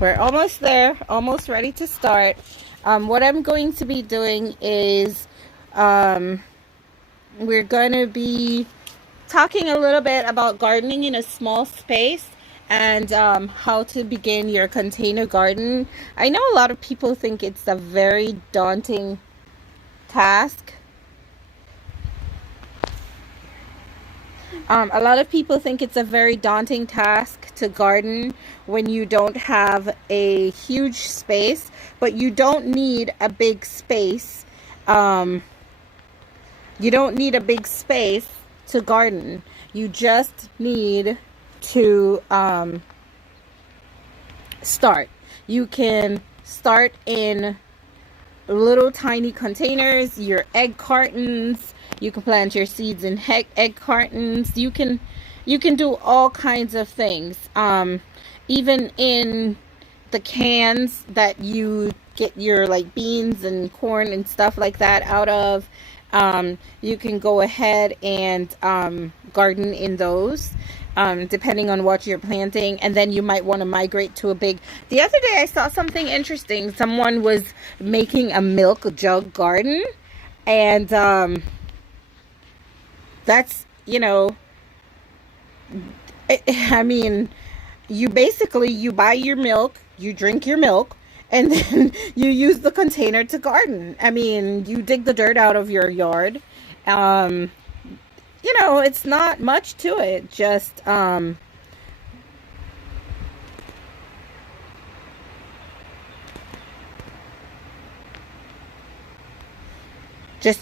We're almost there, almost ready to start. What I'm going to be doing is we're going to be talking a little bit about gardening in a small space and how to begin your container garden. I know a lot of people think it's a very daunting task. A lot of people think it's a very daunting task to garden when you don't have a huge space, but you don't need a big space. You don't need a big space to garden. You just need to start. You can start in little tiny containers, your egg cartons. You can plant your seeds in egg cartons. You can do all kinds of things. Even in the cans that you get your like beans and corn and stuff like that out of, you can go ahead and garden in those, depending on what you're planting. And then you might want to migrate to a big. The other day I saw something interesting. Someone was making a milk jug garden, and that's, I mean, you buy your milk, you drink your milk, and then you use the container to garden. I mean, you dig the dirt out of your yard. It's not much to it. Just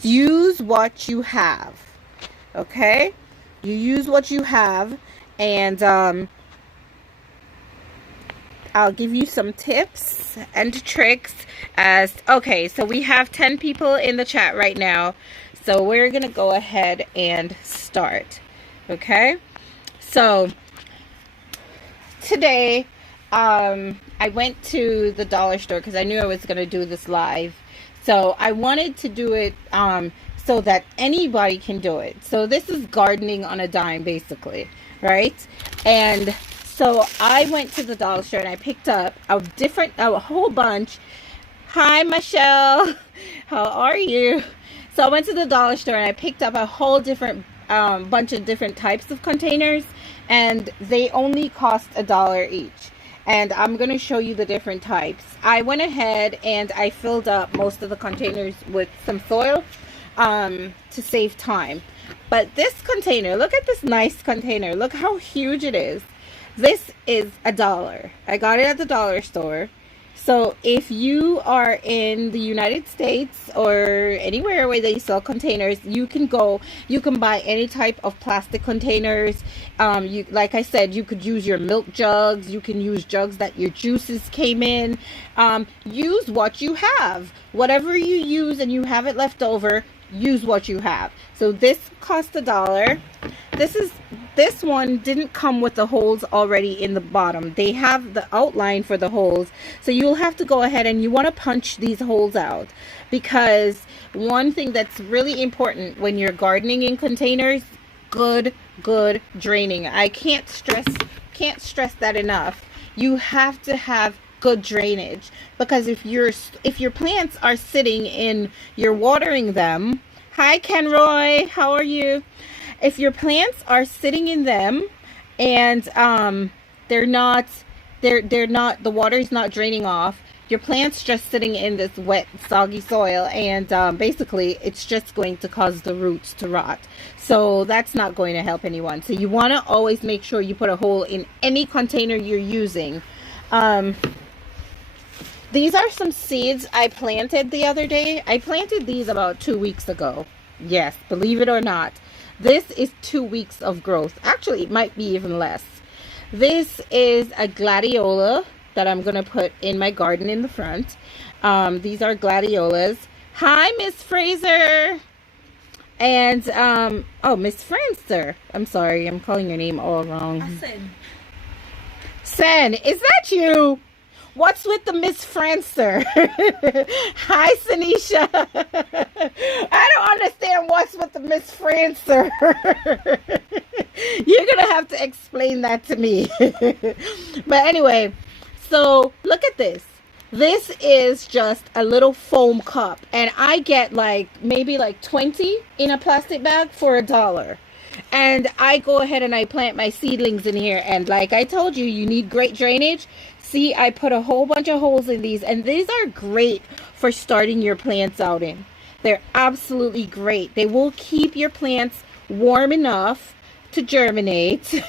use what you have. Okay? You use what you have, and I'll give you some tips and tricks okay, so we have 10 people in the chat right now. So we're going to go ahead and start. Okay? So today I went to the dollar store because I knew I was going to do this live. So I wanted to do it so that anybody can do it. So this is gardening on a dime, basically, right? And so I went to the dollar store and I picked up a whole bunch. Hi, Michelle. How are you? So I went to the dollar store and I picked up a whole different bunch of different types of containers, and they only cost $1 each. And I'm going to show you the different types. I went ahead and I filled up most of the containers with some soil to save time. But this container, look at this nice container. Look how huge it is. This is $1. I got it at the dollar store. So if you are in the United States or anywhere where they sell containers, you can buy any type of plastic containers. Like I said, you could use your milk jugs. You can use jugs that your juices came in. Use what you have. Whatever you use and you have it left over, use what you have. So this cost $1. This one didn't come with the holes already in the bottom. They have the outline for the holes. So you'll have to go ahead and you want to punch these holes out, because one thing that's really important when you're gardening in containers, good draining. I can't stress that enough. You have to have good drainage, because if your plants are sitting in, you're watering them. Hi Kenroy, how are you? If your plants are sitting in them and the water is not draining off, your plant's just sitting in this wet, soggy soil, and basically it's just going to cause the roots to rot. So that's not going to help anyone. So you want to always make sure you put a hole in any container you're using. These are some seeds I planted the other day. I planted these about 2 weeks ago. Yes, believe it or not. This is 2 weeks of growth. Actually, it might be even less. This is a gladiola that I'm going to put in my garden in the front. These are gladiolas. Hi, Miss Fraser. And, oh, Miss Francer. I'm sorry, I'm calling your name all wrong. Sen, is that you? What's with the Miss Francer? Hi, Sanisha. I don't understand what's with the Miss Francer. You're going to have to explain that to me. But anyway, So look at this. This is just a little foam cup, and I get like maybe like 20 in a plastic bag for $1. And I go ahead and I plant my seedlings in here, and like I told you, you need great drainage. See, I put a whole bunch of holes in these, and these are great for starting your plants out in. They're absolutely great. They will keep your plants warm enough to germinate.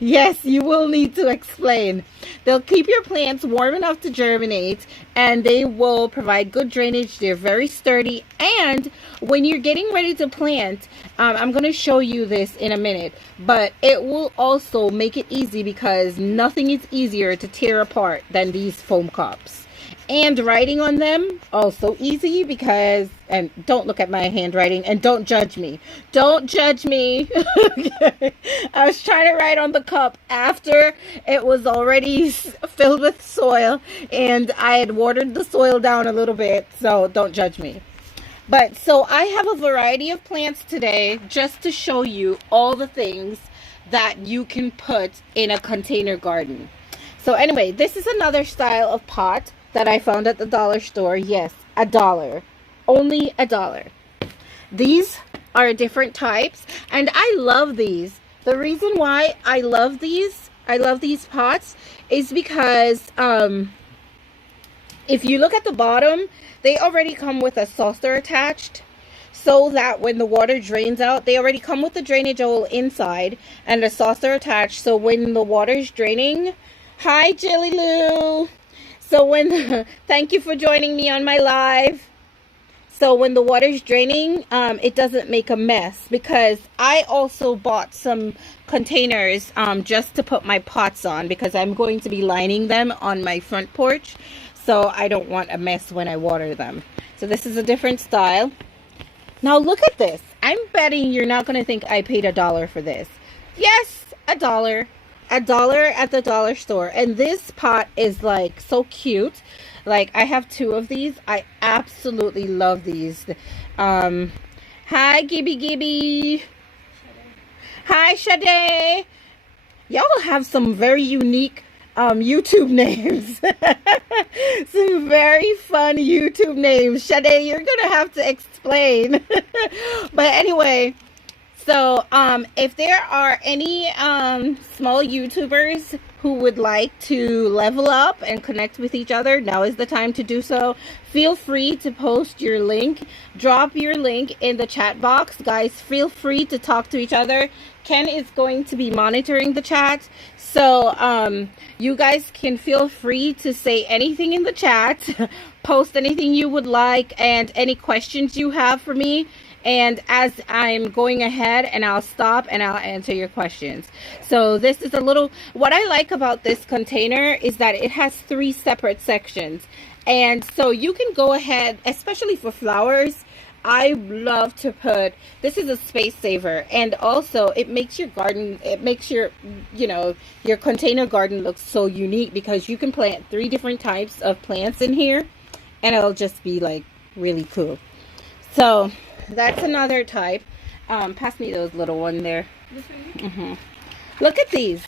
Yes, you will need to explain. They'll keep your plants warm enough to germinate, and they will provide good drainage. They're very sturdy, and when you're getting ready to plant, I'm going to show you this in a minute, but it will also make it easy because nothing is easier to tear apart than these foam cups. And writing on them, also easy because, and don't look at my handwriting and don't judge me. Don't judge me. I was trying to write on the cup after it was already filled with soil, and I had watered the soil down a little bit, so don't judge me. But so I have a variety of plants today just to show you all the things that you can put in a container garden. So anyway, this is another style of pot that I found at the dollar store. Yes, $1. Only $1. These are different types, and I love these. The reason why I love these pots is because if you look at the bottom, they already come with a saucer attached, so that when the water drains out, they already come with the drainage hole inside and a saucer attached, so when the water's draining, hi Jilly Lou. So thank you for joining me on my live. So when the water's draining, it doesn't make a mess, because I also bought some containers just to put my pots on, because I'm going to be lining them on my front porch. So I don't want a mess when I water them. So this is a different style. Now look at this. I'm betting you're not going to think I paid $1 for this. Yes, $1. $1 at the dollar store. And this pot is like so cute. Like, I have 2 of these. I absolutely love these. Hi Gibby Gibby. Hi Sade. Y'all have some very unique YouTube names. Some very fun YouTube names. Sade, you're gonna have to explain. But anyway, so if there are any small YouTubers who would like to level up and connect with each other, now is the time to do so. Feel free to post your link. Drop your link in the chat box. Guys, feel free to talk to each other. Ken is going to be monitoring the chat. So you guys can feel free to say anything in the chat. Post anything you would like and any questions you have for me. And as I'm going ahead, and I'll stop and I'll answer your questions. So this is a little, what I like about this container is that it has 3 separate sections. And so you can go ahead, especially for flowers. I love to put, this is a space saver, and also it makes your garden, it makes your, you know, your container garden look so unique, because you can plant 3 different types of plants in here and it'll just be like really cool. So that's another type. Pass me those little one there. Look at these.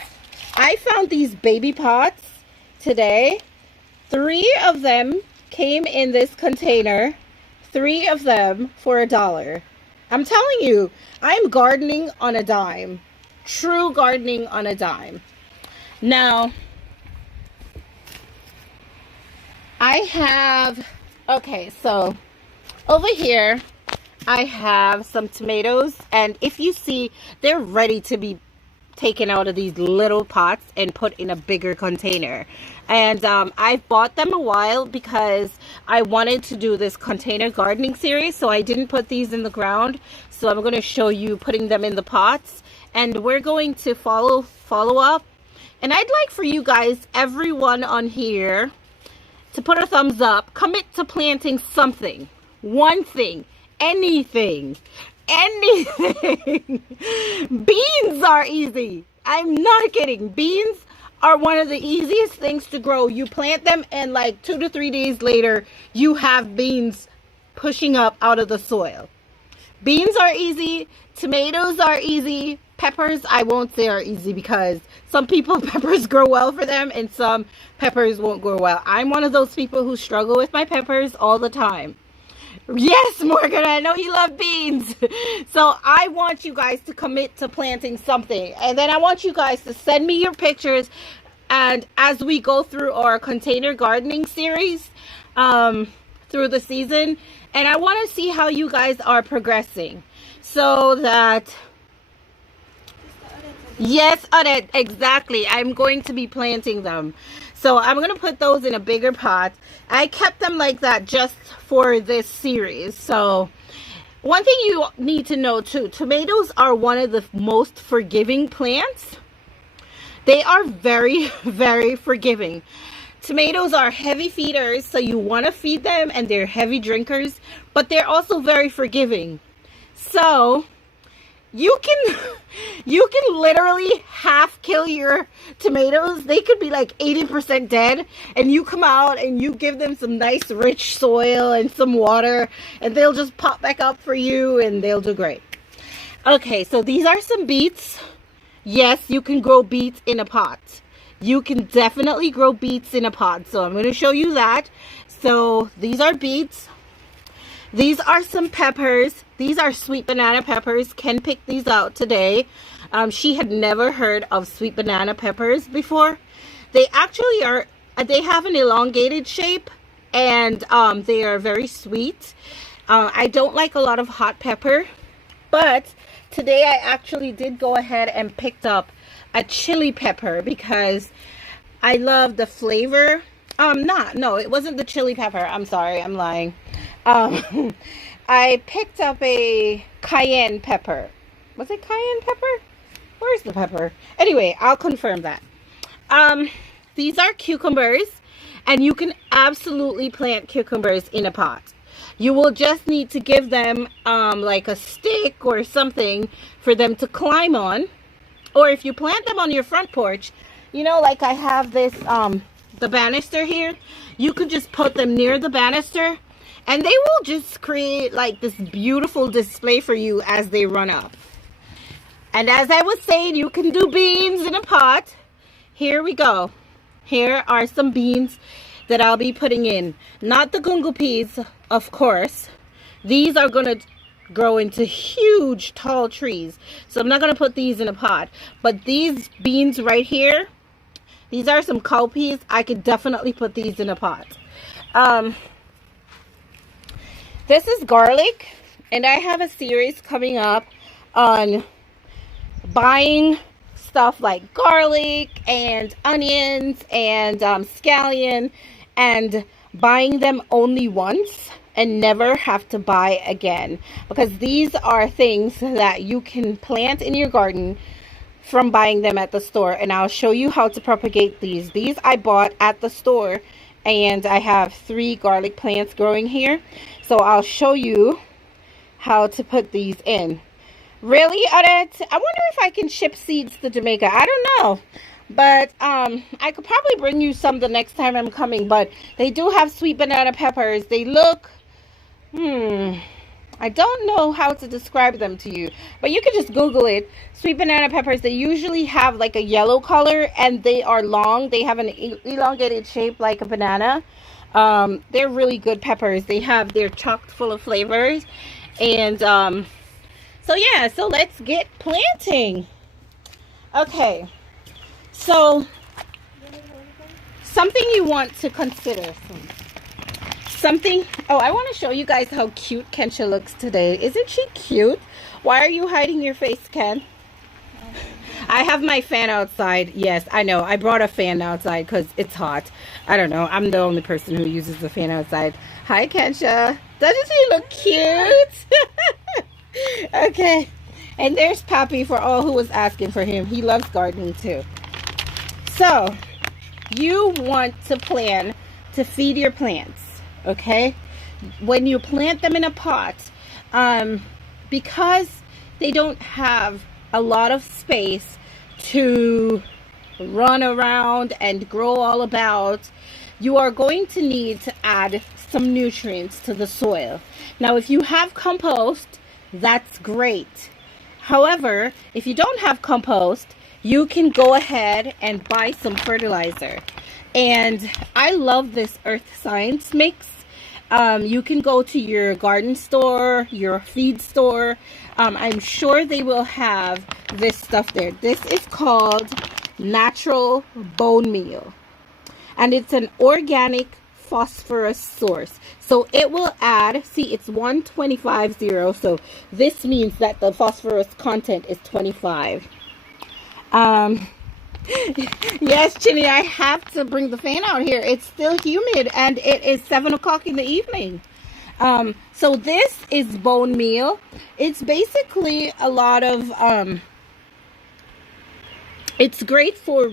I found these baby pots today. 3 of them came in this container. 3 of them for $1. I'm telling you, I'm gardening on a dime. True gardening on a dime. Now, I have, okay, so over here, I have some tomatoes, and if you see, they're ready to be taken out of these little pots and put in a bigger container. And I've bought them a while because I wanted to do this container gardening series, so I didn't put these in the ground. So I'm going to show you putting them in the pots, and we're going to follow up. And I'd like for you guys, everyone on here, to put a thumbs up. Commit to planting something, one thing, anything. Beans are easy. I'm not kidding. Beans are one of the easiest things to grow. You plant them, and like 2 to 3 days later, you have beans pushing up out of the soil. Beans are easy. Tomatoes are easy. peppers, I won't say are easy, because some people peppers grow well for them and some peppers won't grow well. I'm one of those people who struggle with my peppers all the time. Yes, Morgan, I know you love beans. So I want you guys to commit to planting something, and then I want you guys to send me your pictures, and as we go through our container gardening series through the season, and I want to see how you guys are progressing, so that, yes, Odette, exactly, I'm going to be planting them. So I'm going to put those in a bigger pot. I kept them like that just for this series. So one thing you need to know too, tomatoes are one of the most forgiving plants. They are very, very forgiving. Tomatoes are heavy feeders, so you want to feed them, and they're heavy drinkers, but they're also very forgiving. So you can literally half kill your tomatoes. They could be like 80% dead, and you come out and you give them some nice rich soil and some water, and they'll just pop back up for you and they'll do great. Okay, so these are some beets. Yes, you can grow beets in a pot. You can definitely grow beets in a pot. So I'm going to show you that. So these are beets. These are some peppers. These are sweet banana peppers. Ken picked these out today. She had never heard of sweet banana peppers before. They actually are, they have an elongated shape, and they are very sweet. I don't like a lot of hot pepper, but today I actually did go ahead and picked up a chili pepper because I love the flavor. No, it wasn't the chili pepper. I'm sorry, I'm lying. I picked up a cayenne pepper. Was it cayenne pepper? Where's the pepper? Anyway, I'll confirm that. These are cucumbers, and you can absolutely plant cucumbers in a pot. You will just need to give them like a stick or something for them to climb on. Or if you plant them on your front porch, you know, like I have this, the banister here, you could just put them near the banister, and they will just create like this beautiful display for you as they run up. And as I was saying, you can do beans in a pot. Here we go. Here are some beans that I'll be putting in. Not the gungo peas, of course. These are going to grow into huge tall trees, so I'm not going to put these in a pot. But these beans right here, these are some cowpeas. I could definitely put these in a pot. This is garlic, and I have a series coming up on buying stuff like garlic and onions and scallion, and buying them only once and never have to buy again, because these are things that you can plant in your garden from buying them at the store. And I'll show you how to propagate these. These I bought at the store, and I have 3 garlic plants growing here, so I'll show you how to put these in. Really, Odette? I wonder if I can ship seeds to Jamaica. I don't know. But I could probably bring you some the next time I'm coming. But they do have sweet banana peppers. They look, I don't know how to describe them to you. But you can just Google it. Sweet banana peppers. They usually have like a yellow color, and they are long. They have an elongated shape like a banana. They're really good peppers. They're chock full of flavors. And so yeah, so let's get planting. Okay. So, something you want to consider. Oh, I want to show you guys how cute Kensha looks today. Isn't she cute? Why are you hiding your face, Ken? I have my fan outside. Yes, I know. I brought a fan outside because it's hot. I don't know. I'm the only person who uses the fan outside. Hi, Kensha. Doesn't she look cute? Okay. And there's Papi, for all who was asking for him. He loves gardening too. So, you want to plan to feed your plants, okay? When you plant them in a pot, because they don't have a lot of space to run around and grow all about, you are going to need to add some nutrients to the soil. Now, if you have compost, that's great. However, if you don't have compost, you can go ahead and buy some fertilizer. And I love this Earth Science mix. You can go to your garden store, your feed store. I'm sure they will have this stuff there. This is called Natural Bone Meal, and it's an organic phosphorus source. So it will add, see, it's 125.0, so this means that the phosphorus content is 25. Yes, Chinny, I have to bring the fan out here. It's still humid and it is 7 o'clock in the evening. So this is bone meal. It's basically a lot of it's great for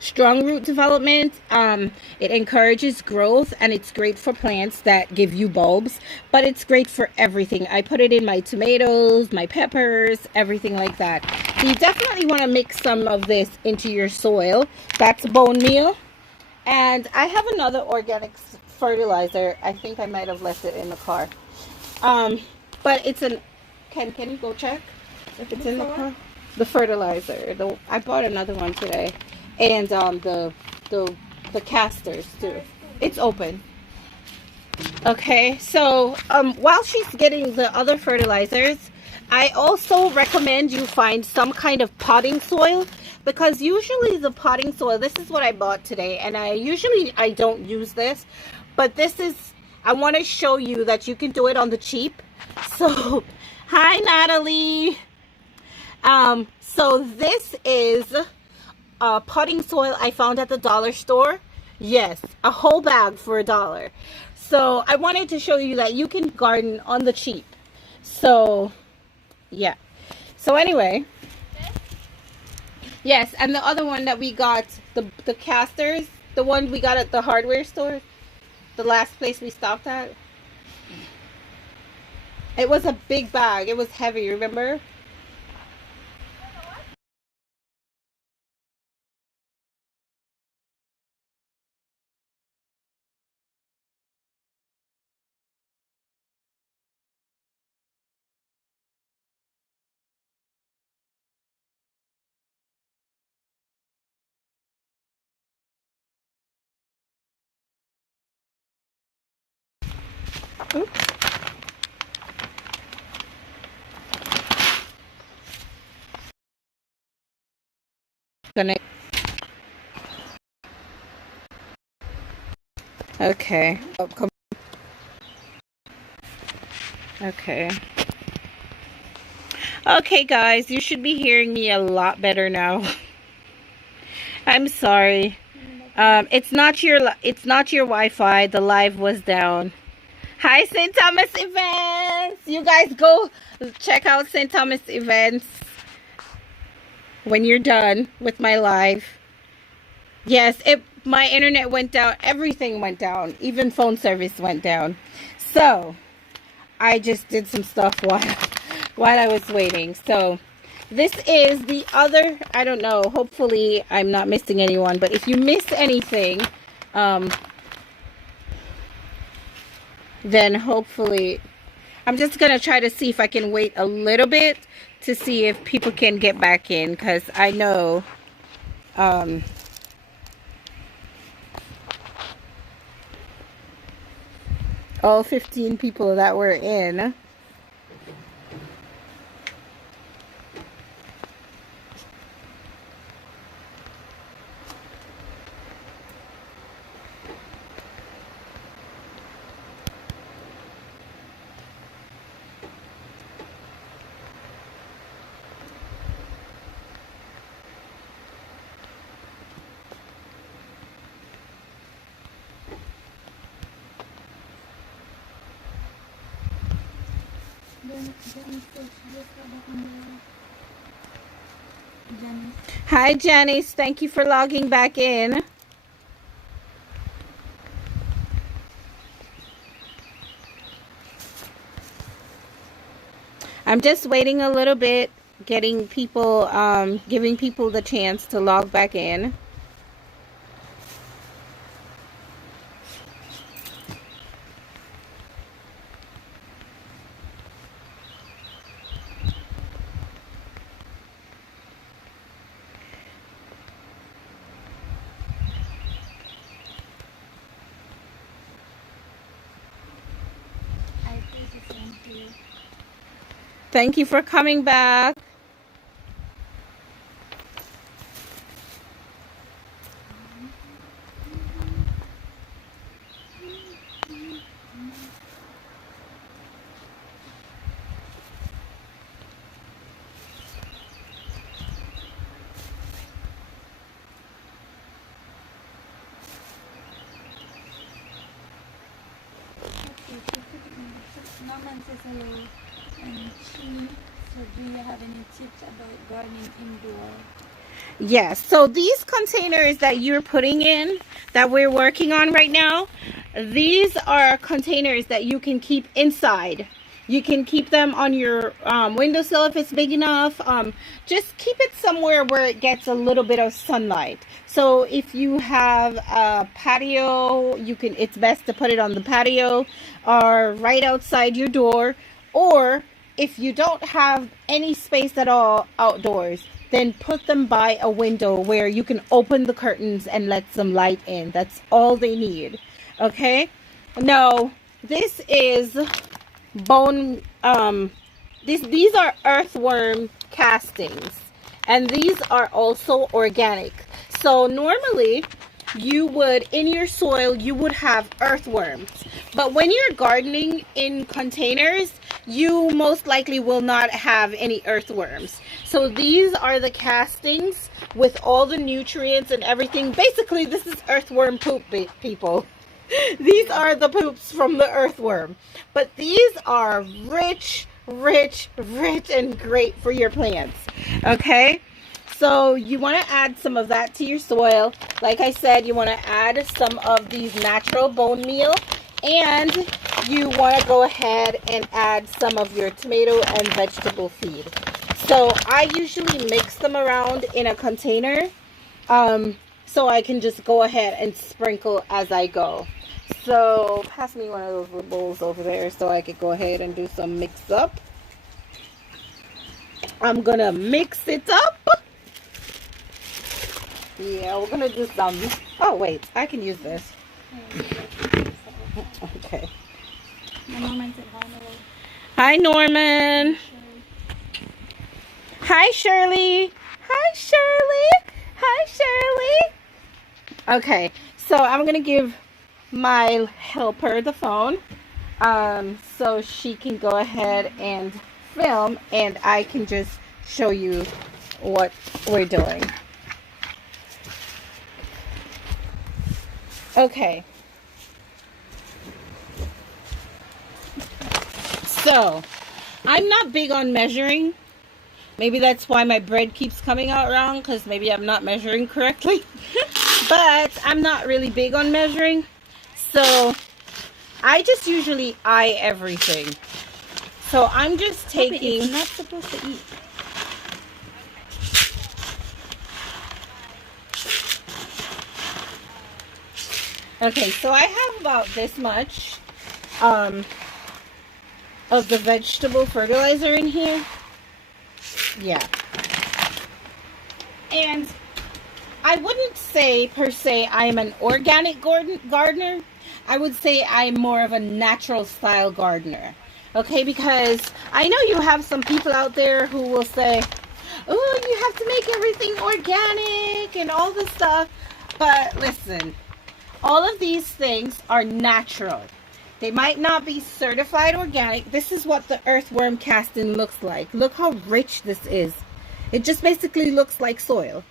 strong root development. It encourages growth, and it's great for plants that give you bulbs, but it's great for everything. I put it in my tomatoes, my peppers, everything like that. So you definitely want to mix some of this into your soil. That's bone meal. And I have another organic fertilizer. I think I might have left it in the car. But it's an, can you go check if it's in the car? The fertilizer. I bought another one today, and the casters too. It's open. Okay, so while she's getting the other fertilizers, I also recommend you find some kind of potting soil, because usually the potting soil, this is what I bought today, and I don't use this, but this is, I want to show you that you can do it on the cheap. So hi Natalie. So this is potting soil I found at the dollar store. Yes, a whole bag for $1. So I wanted to show you that you can garden on the cheap. So yeah. So anyway, yes, and the other one that we got, the casters, the one we got at the hardware store, the last place we stopped at. It was a big bag. It was heavy, remember? Oops. Okay. Oh, come. Okay. Okay, guys, you should be hearing me a lot better now. I'm sorry. It's not your Wi-Fi. The live was down. Hi, St. Thomas Events. You guys go check out St. Thomas Events when you're done with my live. Yes, my internet went down. Everything went down. Even phone service went down. So I just did some stuff while I was waiting. So this is the other, I don't know, hopefully I'm not missing anyone, but if you miss anything, then hopefully, I'm just going to try to see if I can wait a little bit to see if people can get back in, because I know, all 15 people that were in. Hi Janice, thank you for logging back in. I'm just waiting a little bit, getting people, giving people the chance to log back in. Thank you for coming back. Norman says hello, and she said, do you have any tips about gardening indoor? Yes, so these containers that you're putting in, that we're working on right now, these are containers that you can keep inside. You can keep them on your windowsill if it's big enough. Just keep it somewhere where it gets a little bit of sunlight. So if you have a patio, it's best to put it on the patio or right outside your door. Or if you don't have any space at all outdoors, then put them by a window where you can open the curtains and let some light in. That's all they need. Okay? Now, this is bone, these are earthworm castings, and these are also organic. So normally you would, in your soil, you would have earthworms, but when you're gardening in containers, you most likely will not have any earthworms. So these are the castings with all the nutrients and everything. Basically, this is earthworm poop, people. These are the poops from the earthworm. But these are rich, rich, rich, and great for your plants. Okay? So you want to add some of that to your soil. Like I said, you want to add some of these natural bone meal. And you want to go ahead and add some of your tomato and vegetable feed. So I usually mix them around in a container. So I can just go ahead and sprinkle as I go. So pass me one of those little bowls over there so I could go ahead and do some mix up. I'm gonna mix it up. Yeah, we're gonna do some. Oh wait, I can use this. Okay. Norman said hi. Hi Norman. Hi Shirley. Hi Shirley. Hi Shirley. Okay, so I'm gonna give my helper the phone so she can go ahead and film, and I can just show you what we're doing. Okay, so I'm not big on measuring. Maybe that's why my bread keeps coming out wrong, because maybe I'm not measuring correctly. But I'm not really big on measuring. So I just usually eye everything. So I'm just taking... It's not supposed to eat. Okay, so I have about this much of the vegetable fertilizer in here. Yeah. And I wouldn't say per se I'm an organic gardener. I would say I'm more of a natural style gardener. Okay, because I know you have some people out there who will say, oh, you have to make everything organic and all this stuff. But listen, all of these things are natural. They might not be certified organic. This is what the earthworm casting looks like. Look how rich this is. It just basically looks like soil.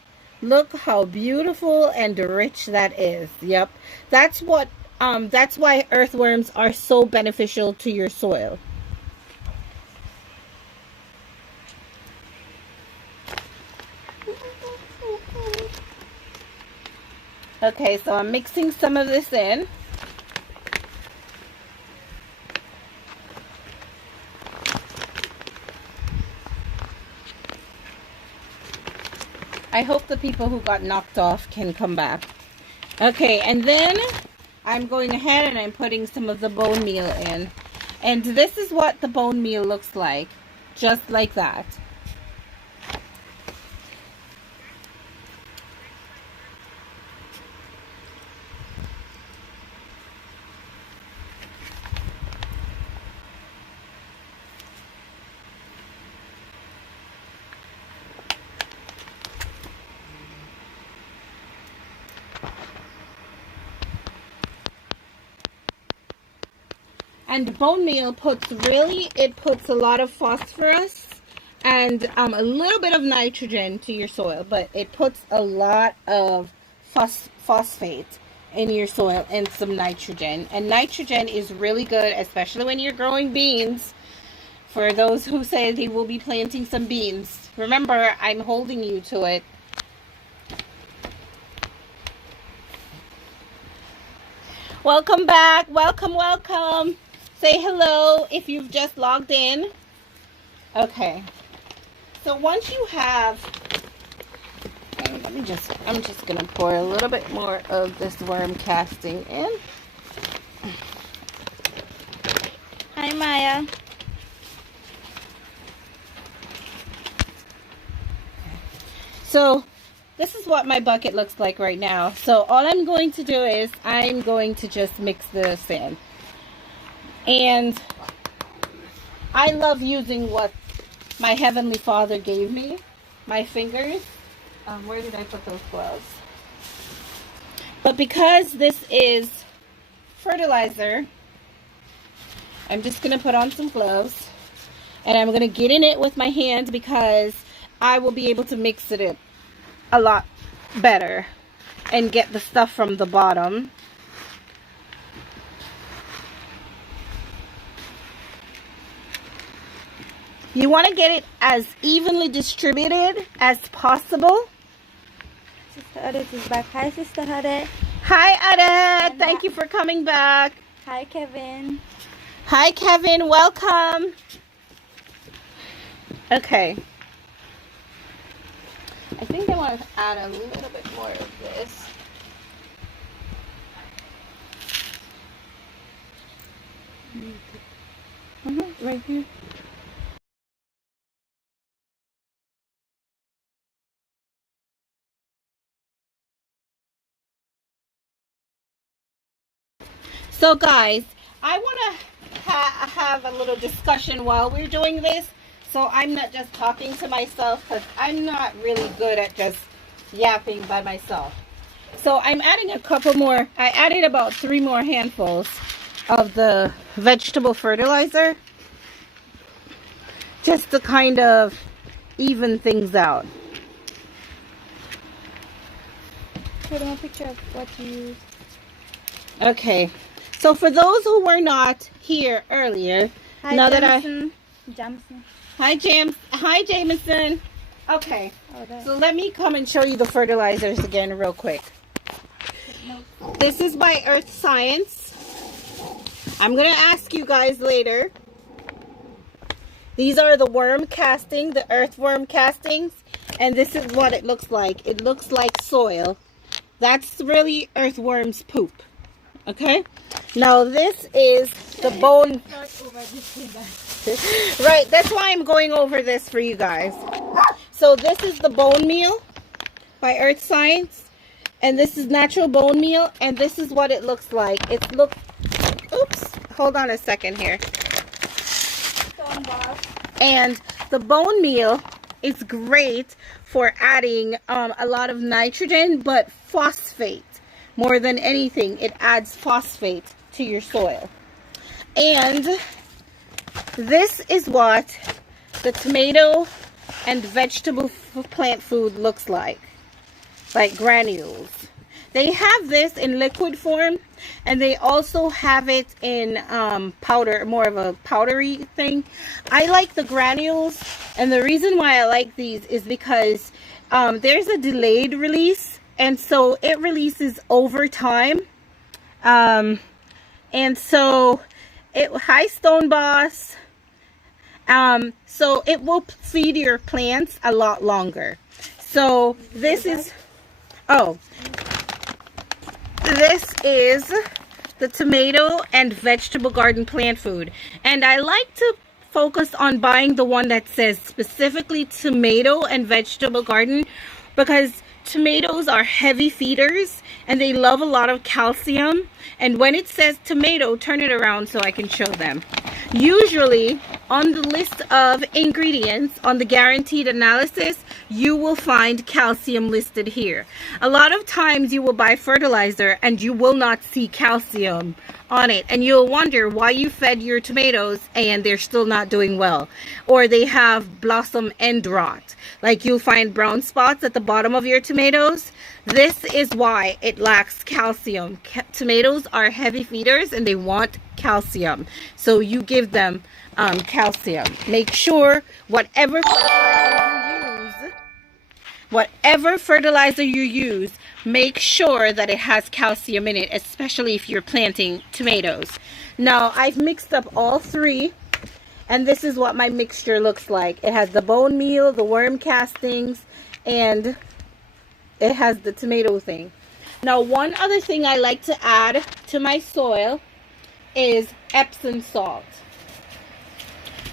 Look how beautiful and rich that is. Yep. That's why earthworms are so beneficial to your soil. Okay, so I'm mixing some of this in. I hope the people who got knocked off can come back. Okay, and then I'm going ahead and I'm putting some of the bone meal in. And this is what the bone meal looks like. Just like that. And bone meal puts a lot of phosphorus and a little bit of nitrogen to your soil, but it puts a lot of phosphate in your soil and some nitrogen. And nitrogen is really good, especially when you're growing beans. For those who say they will be planting some beans, remember, I'm holding you to it. Welcome back. Welcome, welcome. Say hello if you've just logged in. Okay. So once you have, I'm just going to pour a little bit more of this worm casting in. Hi, Maya. So this is what my bucket looks like right now. So all I'm going to do is I'm going to just mix the sand. And I love using what my Heavenly Father gave me, my fingers. Where did I put those gloves? But because this is fertilizer, I'm just going to put on some gloves. And I'm going to get in it with my hands because I will be able to mix it in a lot better and get the stuff from the bottom. You want to get it as evenly distributed as possible. Sister Odette is back. Hi, Sister Odette. Hi, Odette. Thank you for coming back. Hi, Kevin. Hi, Kevin. Welcome. Okay. I think I want to add a little bit more of this. Right here. So guys, I want to have a little discussion while we're doing this. So I'm not just talking to myself because I'm not really good at just yapping by myself. So I'm adding a couple more. I added about 3 more handfuls of the vegetable fertilizer just to kind of even things out. Show them a picture of what you use. Okay. So for those who were not here earlier, Hi, now Jameson. Hi, Jameson. Okay, Oh, so let me come and show you the fertilizers again real quick. This is by Earth Science. I'm going to ask you guys later. These are the worm casting, the earthworm castings, and this is what it looks like. It looks like soil. That's really earthworm's poop. Okay? Now this is the bone. Right, that's why I'm going over this for you guys. So this is the bone meal by Earth Science, and this is natural bone meal, and this is what it looks like. Oops, hold on a second here. And the bone meal is great for adding a lot of nitrogen, but phosphate. More than anything, it adds phosphate to your soil. And this is what the tomato and vegetable plant food looks like granules. They have this in liquid form, and they also have it in powder, more of a powdery thing. I like the granules, and the reason why I like these is because there's a delayed release, and so it releases over time. And so hi, Stone Boss. So it will feed your plants a lot longer. So this is the tomato and vegetable garden plant food, and I like to focus on buying the one that says specifically tomato and vegetable garden, because tomatoes are heavy feeders and they love a lot of calcium. And when it says tomato, turn it around so I can show them. Usually on the list of ingredients on the guaranteed analysis, you will find calcium listed here. A lot of times you will buy fertilizer and you will not see calcium on it, and you'll wonder why you fed your tomatoes and they're still not doing well, or they have blossom end rot. Like you'll find brown spots at the bottom of your tomatoes. This is why it lacks calcium. Tomatoes are heavy feeders and they want calcium, so you give them calcium. Make sure whatever fertilizer you use, make sure that it has calcium in it, especially if you're planting tomatoes. Now, I've mixed up all three, and this is what my mixture looks like. It has the bone meal, the worm castings, and it has the tomato thing. Now, one other thing I like to add to my soil is Epsom salt.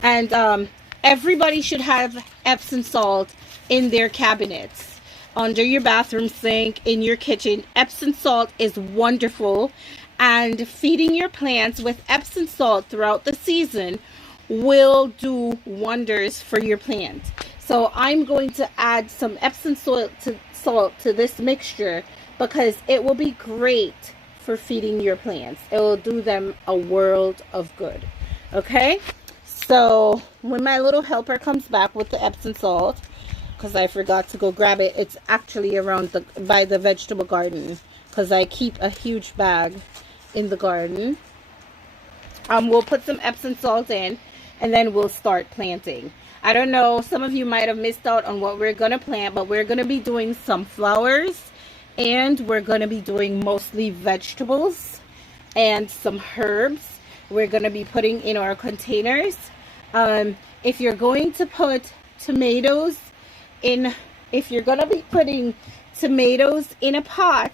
And everybody should have Epsom salt in their cabinets, under your bathroom sink, in your kitchen. Epsom salt is wonderful, and feeding your plants with Epsom salt throughout the season will do wonders for your plant. So I'm going to add some Epsom salt to this mixture because it will be great for feeding your plants. It will do them a world of good. Okay, so when my little helper comes back with the Epsom salt, because I forgot to go grab it, it's actually around by the vegetable garden, because I keep a huge bag in the garden. We'll put some Epsom salt in, and then we'll start planting. I don't know, some of you might have missed out on what we're going to plant, but we're going to be doing some flowers, and we're going to be doing mostly vegetables and some herbs. We're going to be putting in our containers. If you're going to put tomatoes in, if you're going to be putting tomatoes in a pot,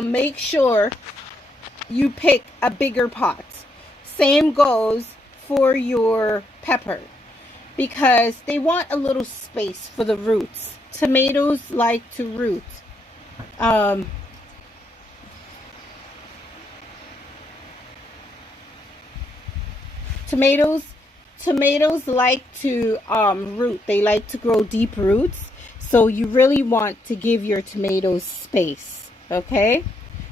make sure you pick a bigger pot. Same goes for your pepper, because they want a little space for the roots. Tomatoes like to root. Tomatoes like to root. They like to grow deep roots. So you really want to give your tomatoes space. Okay?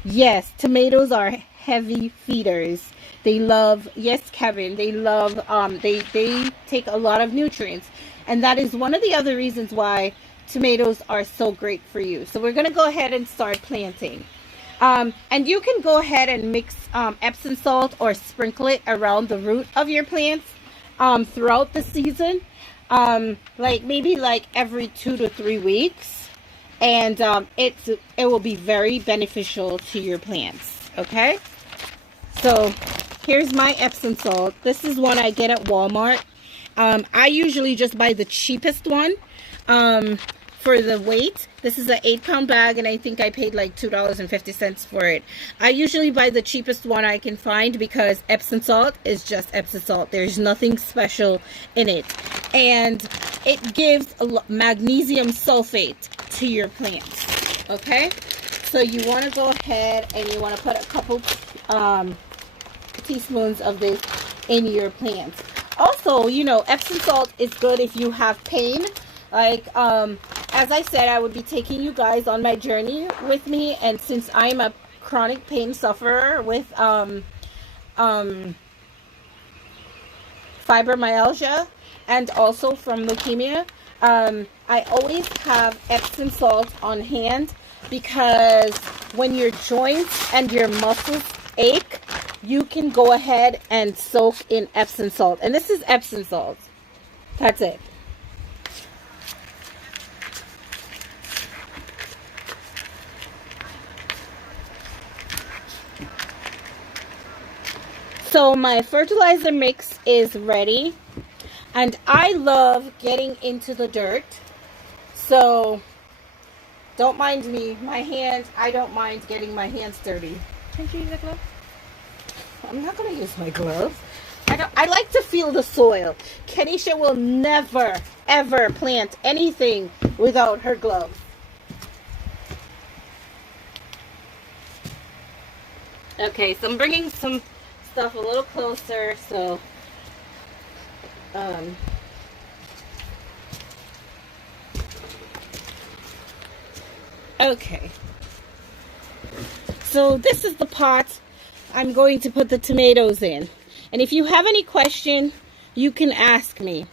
Yes, tomatoes are heavy feeders. They love, yes, Kevin, they love, they take a lot of nutrients. And that is one of the other reasons why tomatoes are so great for you. So we're going to go ahead and start planting. And you can go ahead and mix Epsom salt or sprinkle it around the root of your plants throughout the season. Like maybe like every 2 to 3 weeks. And it will be very beneficial to your plants. Okay? So here's my Epsom salt. This is one I get at Walmart. I usually just buy the cheapest one for the weight. This is an 8-pound bag, and I think I paid like $2.50 for it. I usually buy the cheapest one I can find because Epsom salt is just Epsom salt. There's nothing special in it. And it gives magnesium sulfate to your plants. Okay? So you want to go ahead and you want to put a couple teaspoons of this in your plants. Also, you know, Epsom salt is good if you have pain. Like, as I said, I would be taking you guys on my journey with me. And since I'm a chronic pain sufferer with fibromyalgia and also from leukemia, I always have Epsom salt on hand, because when your joints and your muscles ache, you can go ahead and soak in Epsom salt. And this is Epsom salt. That's it. So my fertilizer mix is ready. And I love getting into the dirt. So don't mind me. My hands, I don't mind getting my hands dirty. Can't you use a glove? I'm not going to use my gloves. I like to feel the soil. Kenisha will never, ever plant anything without her gloves. Okay, so I'm bringing some stuff a little closer, so um, okay. So this is the pot I'm going to put the tomatoes in. And if you have any question, you can ask me.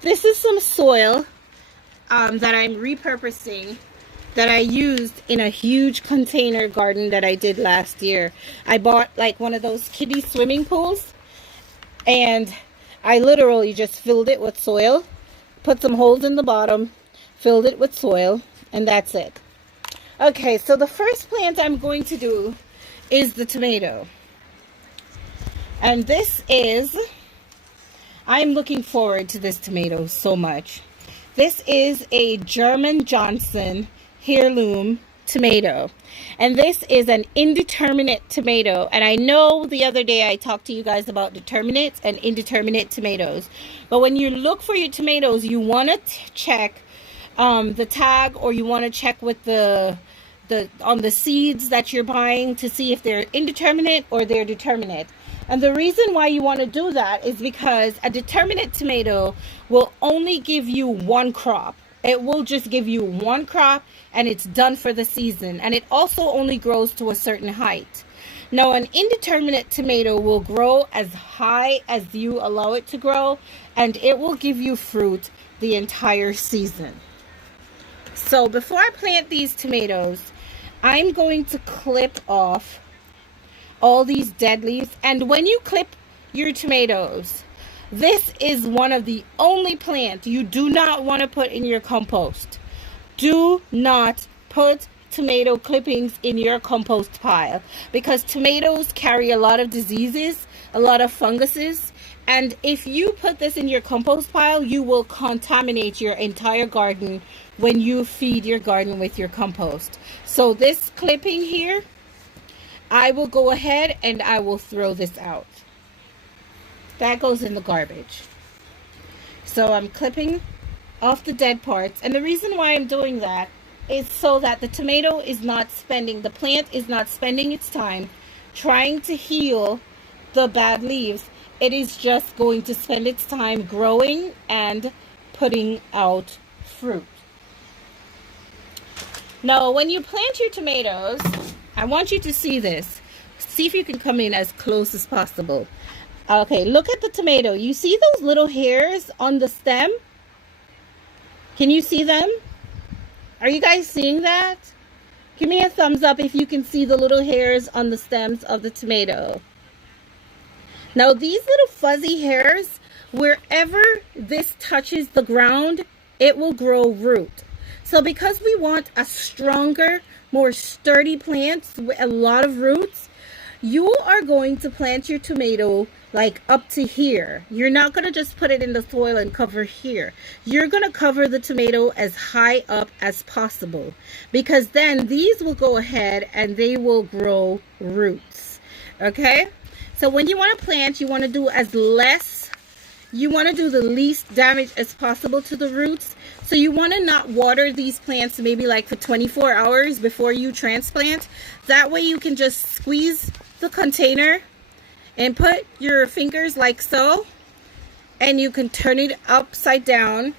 This is some soil that I'm repurposing that I used in a huge container garden that I did last year. I bought like one of those kiddie swimming pools, and I literally just filled it with soil, put some holes in the bottom, filled it with soil, and that's it. Okay, so the first plant I'm going to do is the tomato. And this is, I'm looking forward to this tomato so much. This is a German Johnson heirloom tomato. And this is an indeterminate tomato. And I know the other day I talked to you guys about determinate and indeterminate tomatoes. But when you look for your tomatoes, you want to check the tag, or you want to check with the on the seeds that you're buying to see if they're indeterminate or they're determinate. And the reason why you want to do that is because a determinate tomato will only give you one crop. It will just give you one crop, and it's done for the season. And it also only grows to a certain height. Now, an indeterminate tomato will grow as high as you allow it to grow, and it will give you fruit the entire season. So before I plant these tomatoes, I'm going to clip off all these dead leaves. And when you clip your tomatoes, this is one of the only plants you do not want to put in your compost. Do not put tomato clippings in your compost pile, because tomatoes carry a lot of diseases, a lot of funguses. And if you put this in your compost pile, you will contaminate your entire garden when you feed your garden with your compost. So this clipping here, I will go ahead and I will throw this out. That goes in the garbage. So I'm clipping off the dead parts. And the reason why I'm doing that is so that the tomato is not spending, the plant is not spending its time trying to heal the bad leaves. It is just going to spend its time growing and putting out fruit. Now, when you plant your tomatoes, I want you to see this. See if you can come in as close as possible. Okay, look at the tomato. You see those little hairs on the stem? Can you see them? Are you guys seeing that? Give me a thumbs up if you can see the little hairs on the stems of the tomato. Now, these little fuzzy hairs, wherever this touches the ground, it will grow root. So because we want a stronger, more sturdy plant with a lot of roots, you are going to plant your tomato like up to here. You're not going to just put it in the soil and cover here. You're going to cover the tomato as high up as possible, because then these will go ahead and they will grow roots. Okay? So when you want to plant, you want to do you want to do the least damage as possible to the roots. So you want to not water these plants maybe like for 24 hours before you transplant. That way you can just squeeze the container and put your fingers like so, and you can turn it upside down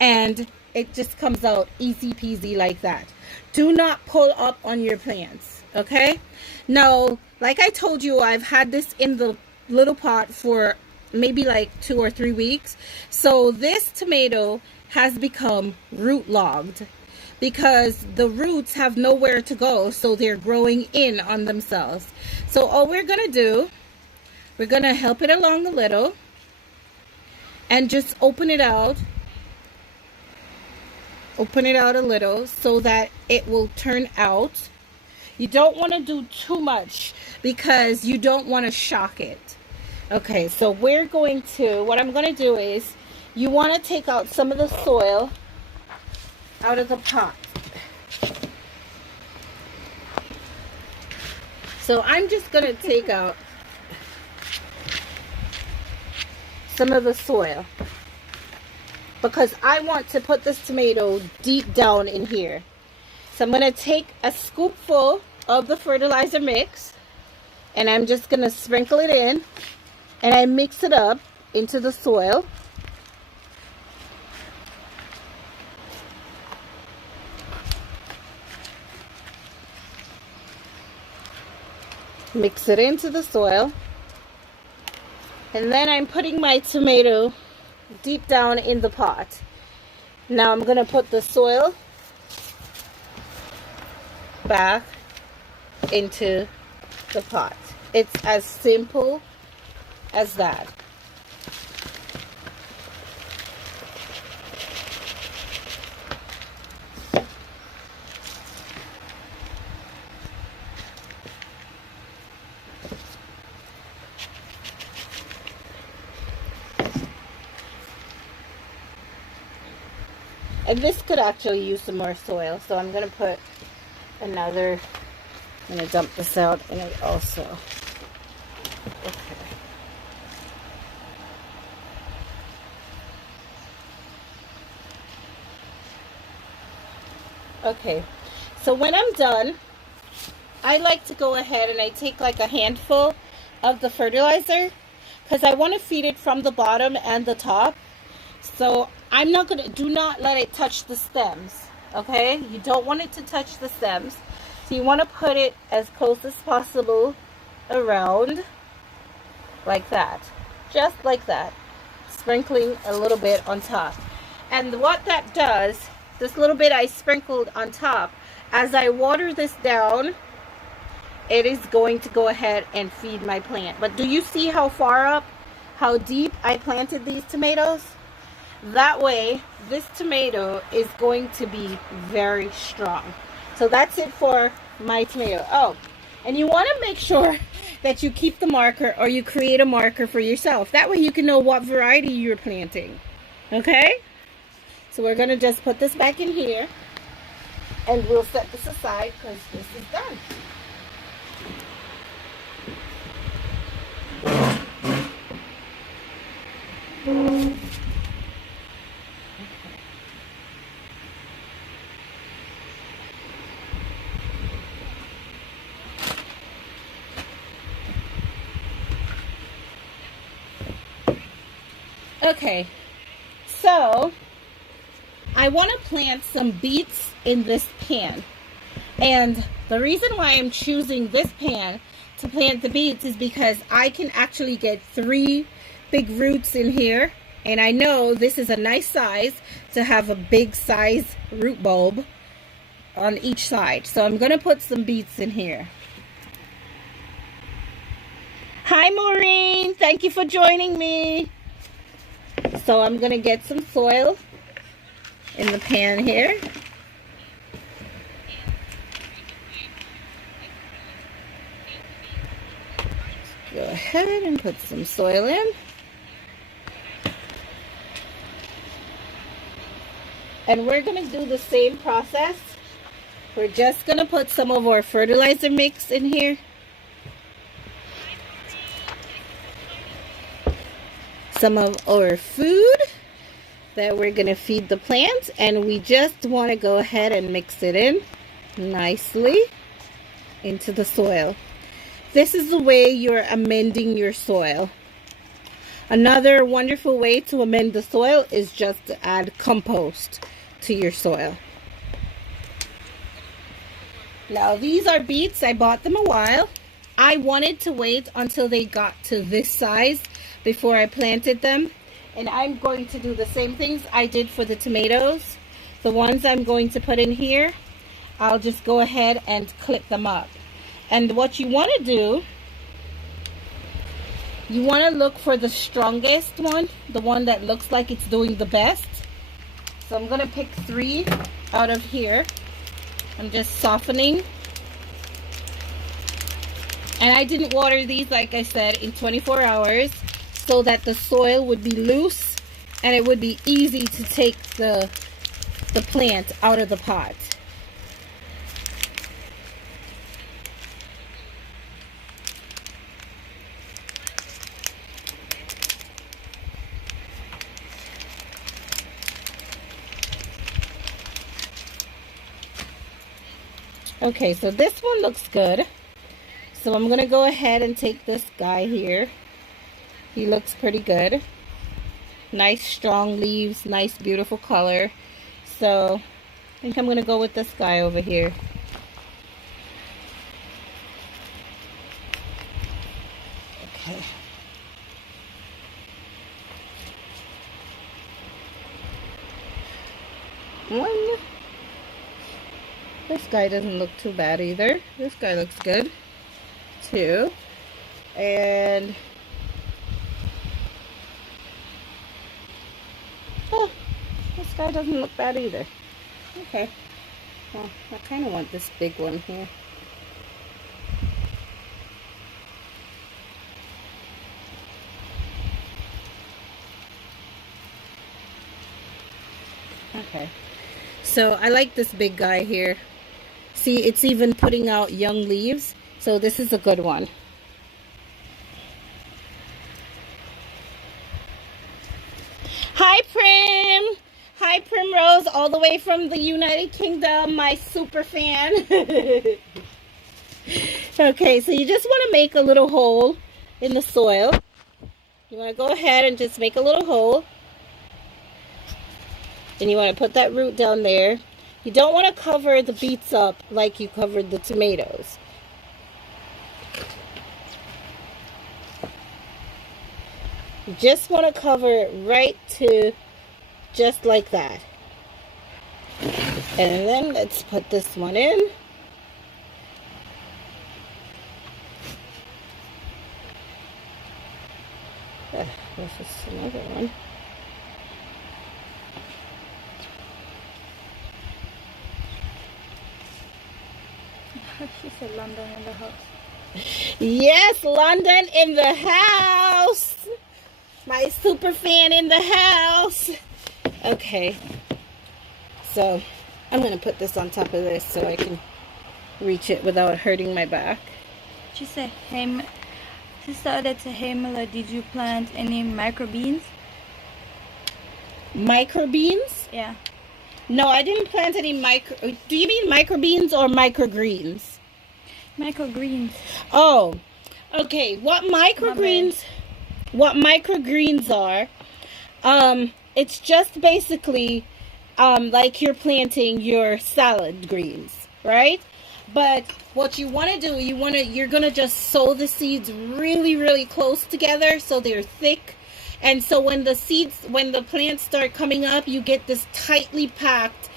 and it just comes out easy peasy like that. Do not pull up on your plants, okay? Now, like I told you, I've had this in the little pot for maybe like 2 or 3 weeks. So this tomato has become root logged because the roots have nowhere to go, so they're growing in on themselves. So all we're gonna do, we're gonna help it along a little and just open it out a little so that it will turn out. You don't want to do too much because you don't want to shock it. Okay, so what I'm going to do is, you want to take out some of the soil out of the pot. So I'm just going to take out some of the soil because I want to put this tomato deep down in here. So I'm going to take a scoopful of the fertilizer mix, and I'm just going to sprinkle it in, and I mix it up into the soil. Mix it into the soil, and then I'm putting my tomato deep down in the pot. Now I'm going to put the soil back into the pot. It's as simple as that. And this could actually use some more soil, so I'm going to put another, I'm going to dump this out in it also. Okay. Okay, so when I'm done, I like to go ahead and I take like a handful of the fertilizer because I want to feed it from the bottom and the top. So I'm not going to, do not let it touch the stems, okay? You don't want it to touch the stems. So you want to put it as close as possible around like that. Just like that. Sprinkling a little bit on top. And what that does, this little bit I sprinkled on top, as I water this down, it is going to go ahead and feed my plant. But do you see how far up, how deep I planted these tomatoes? That way, this tomato is going to be very strong. So that's it for my tomato. Oh, and you want to make sure that you keep the marker or you create a marker for yourself. That way you can know what variety you're planting. Okay? So we're going to just put this back in here. And we'll set this aside because this is done. Okay, so I want to plant some beets in this pan. And the reason why I'm choosing this pan to plant the beets is because I can actually get 3 big roots in here. And I know this is a nice size to have a big size root bulb on each side. So I'm going to put some beets in here. Hi, Maureen. Thank you for joining me. So I'm going to get some soil in the pan here. Go ahead and put some soil in. And we're going to do the same process. We're just going to put some of our fertilizer mix in here. Some of our food that we're going to feed the plants, and we just want to go ahead and mix it in nicely into the soil. This is the way you're amending your soil. Another wonderful way to amend the soil is just to add compost to your soil. Now these are beets. I bought them a while. I wanted to wait until they got to this size before I planted them. And I'm going to do the same things I did for the tomatoes. The ones I'm going to put in here, I'll just go ahead and clip them up. And what you want to do, you want to look for the strongest one, the one that looks like it's doing the best. So I'm going to pick 3 out of here. I'm just softening. And I didn't water these, like I said, in 24 hours so that the soil would be loose and it would be easy to take the plant out of the pot. Okay, so this one looks good. So I'm going to go ahead and take this guy here. He looks pretty good. Nice strong leaves, nice beautiful color. So I think I'm going to go with this guy over here. Okay. One. This guy doesn't look too bad either. This guy looks good. Two. And oh, this guy doesn't look bad either. Okay. Well, I kind of want this big one here. Okay. So I like this big guy here. See, it's even putting out young leaves. So this is a good one. Hi, Prim. Hi, Primrose, all the way from the United Kingdom, my super fan. Okay, so you just want to make a little hole in the soil. You want to go ahead and just make a little hole. And you want to put that root down there. You don't want to cover the beets up like you covered the tomatoes. You just want to cover it right to just like that. And then let's put this one in. This is another one. She said London in the house. Yes, London in the house. My super fan in the house. Okay. So I'm going to put this on top of this so I can reach it without hurting my back. She said, hey, Sister Odette, hey Miller, did you plant any microbeans? Microbeans? Yeah. No, I didn't plant any Do you mean microbeans or microgreens? Microgreens. Oh, okay. What microgreens are, it's just basically like you're planting your salad greens, right? But what you want to do, you're going to just sow the seeds really, really close together so they're thick. And so when the plants start coming up, you get this tightly packed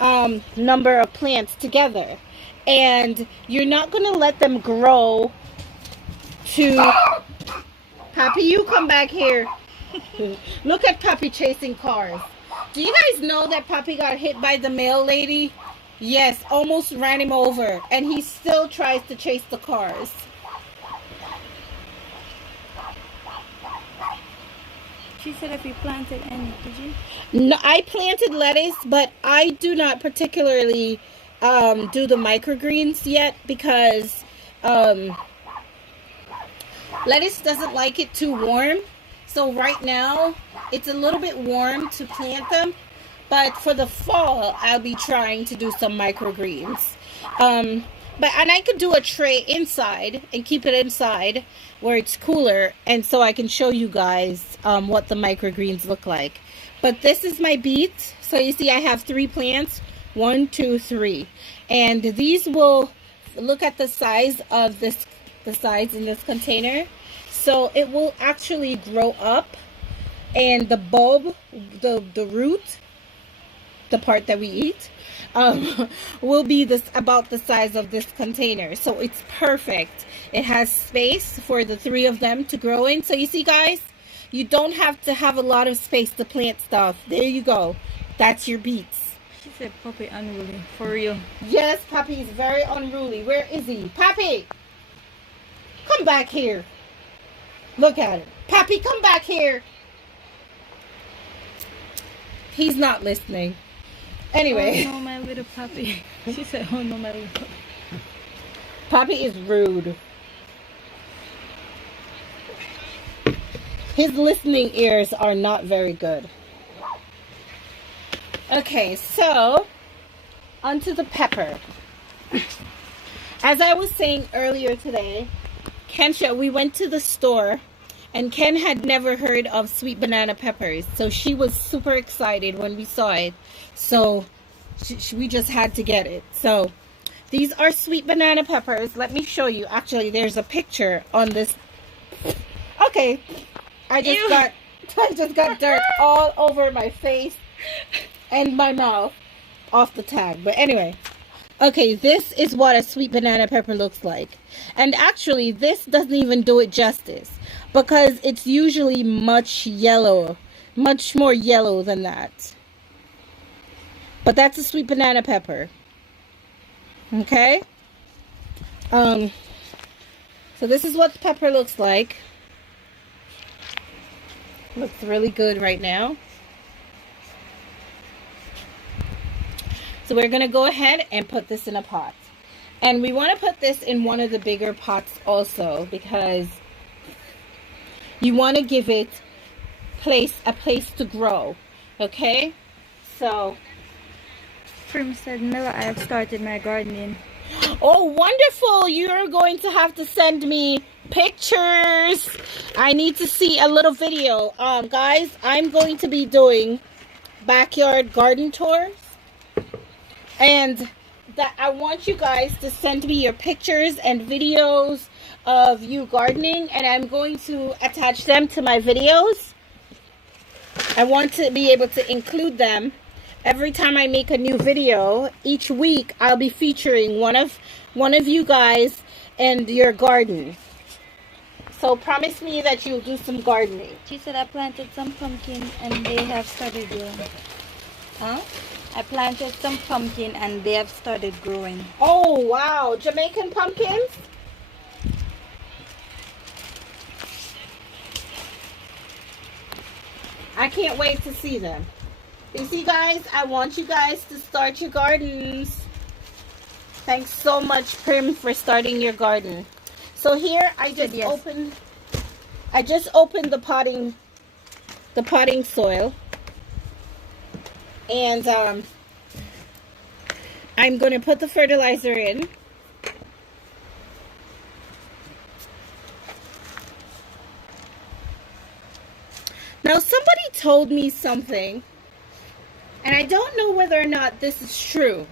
number of plants together. And you're not going to let them grow to... Pappy, you come back here. Look at Pappy chasing cars. Do you guys know that Pappy got hit by the mail lady? Yes, almost ran him over. And he still tries to chase the cars. She said if you planted any, did you? No, I planted lettuce, but I do not particularly do the microgreens yet because lettuce doesn't like it too warm. So right now it's a little bit warm to plant them, but for the fall I'll be trying to do some microgreens. And I could do a tray inside and keep it inside where it's cooler, and so I can show you guys what the microgreens look like. But this is my beets. So you see I have 3 plants. 1, 2, 3. And these will look at the size of the size in this container. So it will actually grow up, and the bulb, the root, the part that we eat, will be about the size of this container. So it's perfect. It has space for the 3 of them to grow in. So you see, guys, you don't have to have a lot of space to plant stuff. There you go. That's your beets. She said Poppy unruly, for real. Yes, Poppy is very unruly. Where is he? Poppy! Come back here. Look at him. Poppy, come back here. He's not listening. Anyway. Oh no, my little puppy. She said, oh no, my little puppy. Poppy is rude. His listening ears are not very good. Okay, so onto the pepper. As I was saying earlier today, Kensha, we went to the store and Ken had never heard of sweet banana peppers. So she was super excited when we saw it. So we just had to get it. So these are sweet banana peppers. Let me show you. Actually, there's a picture on this. Okay. I just got dirt all over my face and my mouth off the tag. But anyway. Okay, this is what a sweet banana pepper looks like. And actually, this doesn't even do it justice, because it's usually much more yellow than that. But that's a sweet banana pepper. Okay? So this is what the pepper looks like. Looks really good right now. So we're going to go ahead and put this in a pot. And we want to put this in one of the bigger pots also, because you want to give it a place to grow. Okay? So Prim said, Mila, I have started my gardening. oh, wonderful. You're going to have to send me pictures. I need to see a little video. Guys, I'm going to be backyard garden tours. And that I want you guys to send me your pictures and videos of you gardening, and I'm going to attach them to my videos. I want to be able to include them every time I make a new video. Each week I'll be featuring one of you guys and your garden. So promise me that you'll do some gardening. She said I planted some pumpkin and they have started growing. Huh? I planted some pumpkin and they have started growing. Oh, wow. Jamaican pumpkins? I can't wait to see them. You see, guys, I want you guys to start your gardens. Thanks so much, Prim, for starting your garden. So here I just opened the potting soil. And I'm going to put the fertilizer in. Now, somebody told me something, and I don't know whether or not this is true,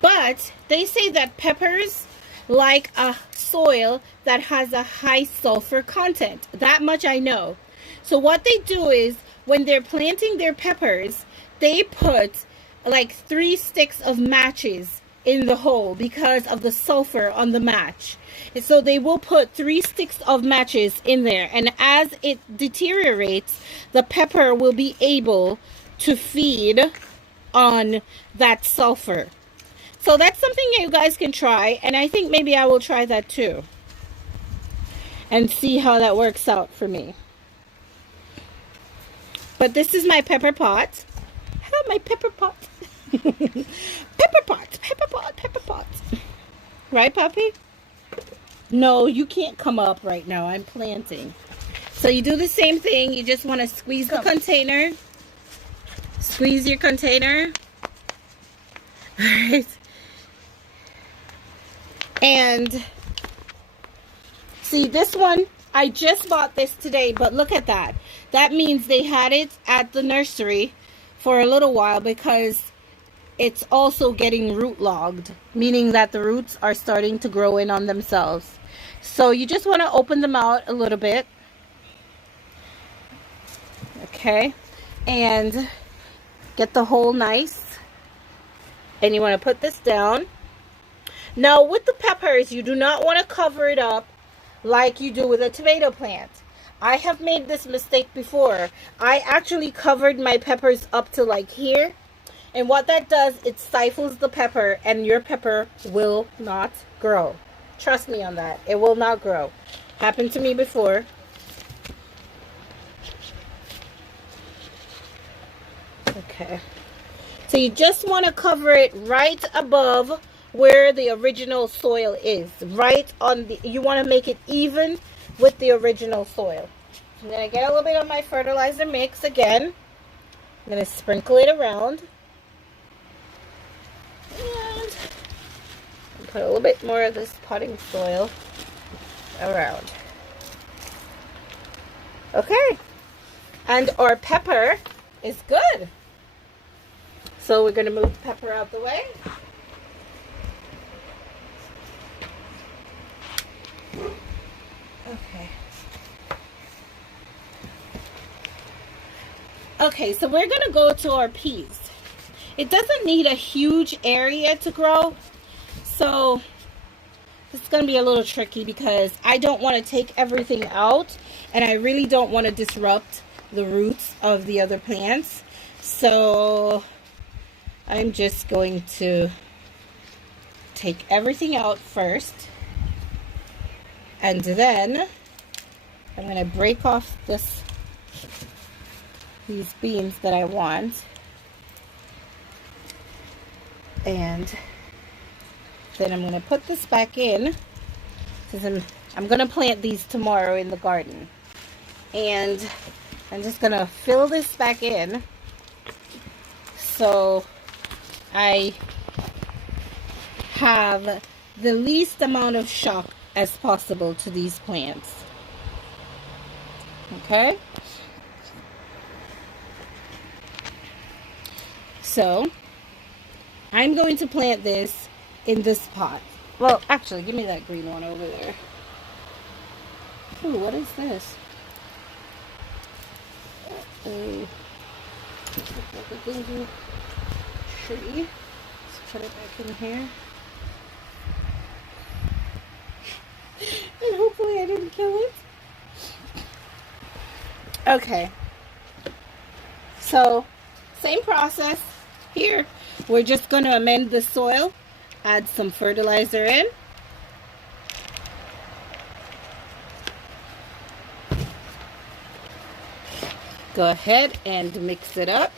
but they say that peppers like a soil that has a high sulfur content. That much I know. So what they do is, when they're planting their peppers, they put like 3 sticks of matches in the hole because of the sulfur on the match. And so they will put 3 sticks of matches in there, and as it deteriorates, the pepper will be able to feed on that sulfur. So that's something you guys can try, and I think maybe I will try that too and see how that works out for me. But this is my pepper pot. Hello, my pepper pot. Pepper pot, pepper pot, pepper pot. Right, puppy? No, you can't come up right now. I'm planting. So you do the same thing. You just want to squeeze the container. Squeeze your container. Alright. And see, this one, I just bought this today, but look at that. That means they had it at the nursery for a little while because it's also getting root logged, meaning that the roots are starting to grow in on themselves. So you just want to open them out a little bit. Okay. And get the hole nice. And you want to put this down. Now with the peppers, you do not want to cover it up like you do with a tomato plant. I have made this mistake before. I actually covered my peppers up to like here. And what that does, it stifles the pepper and your pepper will not grow. Trust me on that. It will not grow. Happened to me before. Okay. So you just want to cover it right above where the original soil is. Right on the, you want to make it even with the original soil. I'm going to get a little bit of my fertilizer mix again. I'm going to sprinkle it around. And Put a little bit more of this potting soil around. Okay. And our pepper is good. So we're going to move the pepper out the way. Okay. Okay, so we're going to go to our peas. It doesn't need a huge area to grow. So it's going to be a little tricky because I don't want to take everything out. And I really don't want to disrupt the roots of the other plants. So I'm just going to take everything out first. And then I'm going to break off these beans that I want. And then I'm going to put this back in, because I'm going to plant these tomorrow in the garden. And I'm just going to fill this back in so I have the least amount of shock as possible to these plants. Okay? So I'm going to plant this in this pot. Well, actually, give me that green one over there. Ooh, what is this? Looks like a ginger tree. Let's put it back in here. And hopefully I didn't kill it. Okay. So, same process here. We're just going to amend the soil. Add some fertilizer in. Go ahead and mix it up.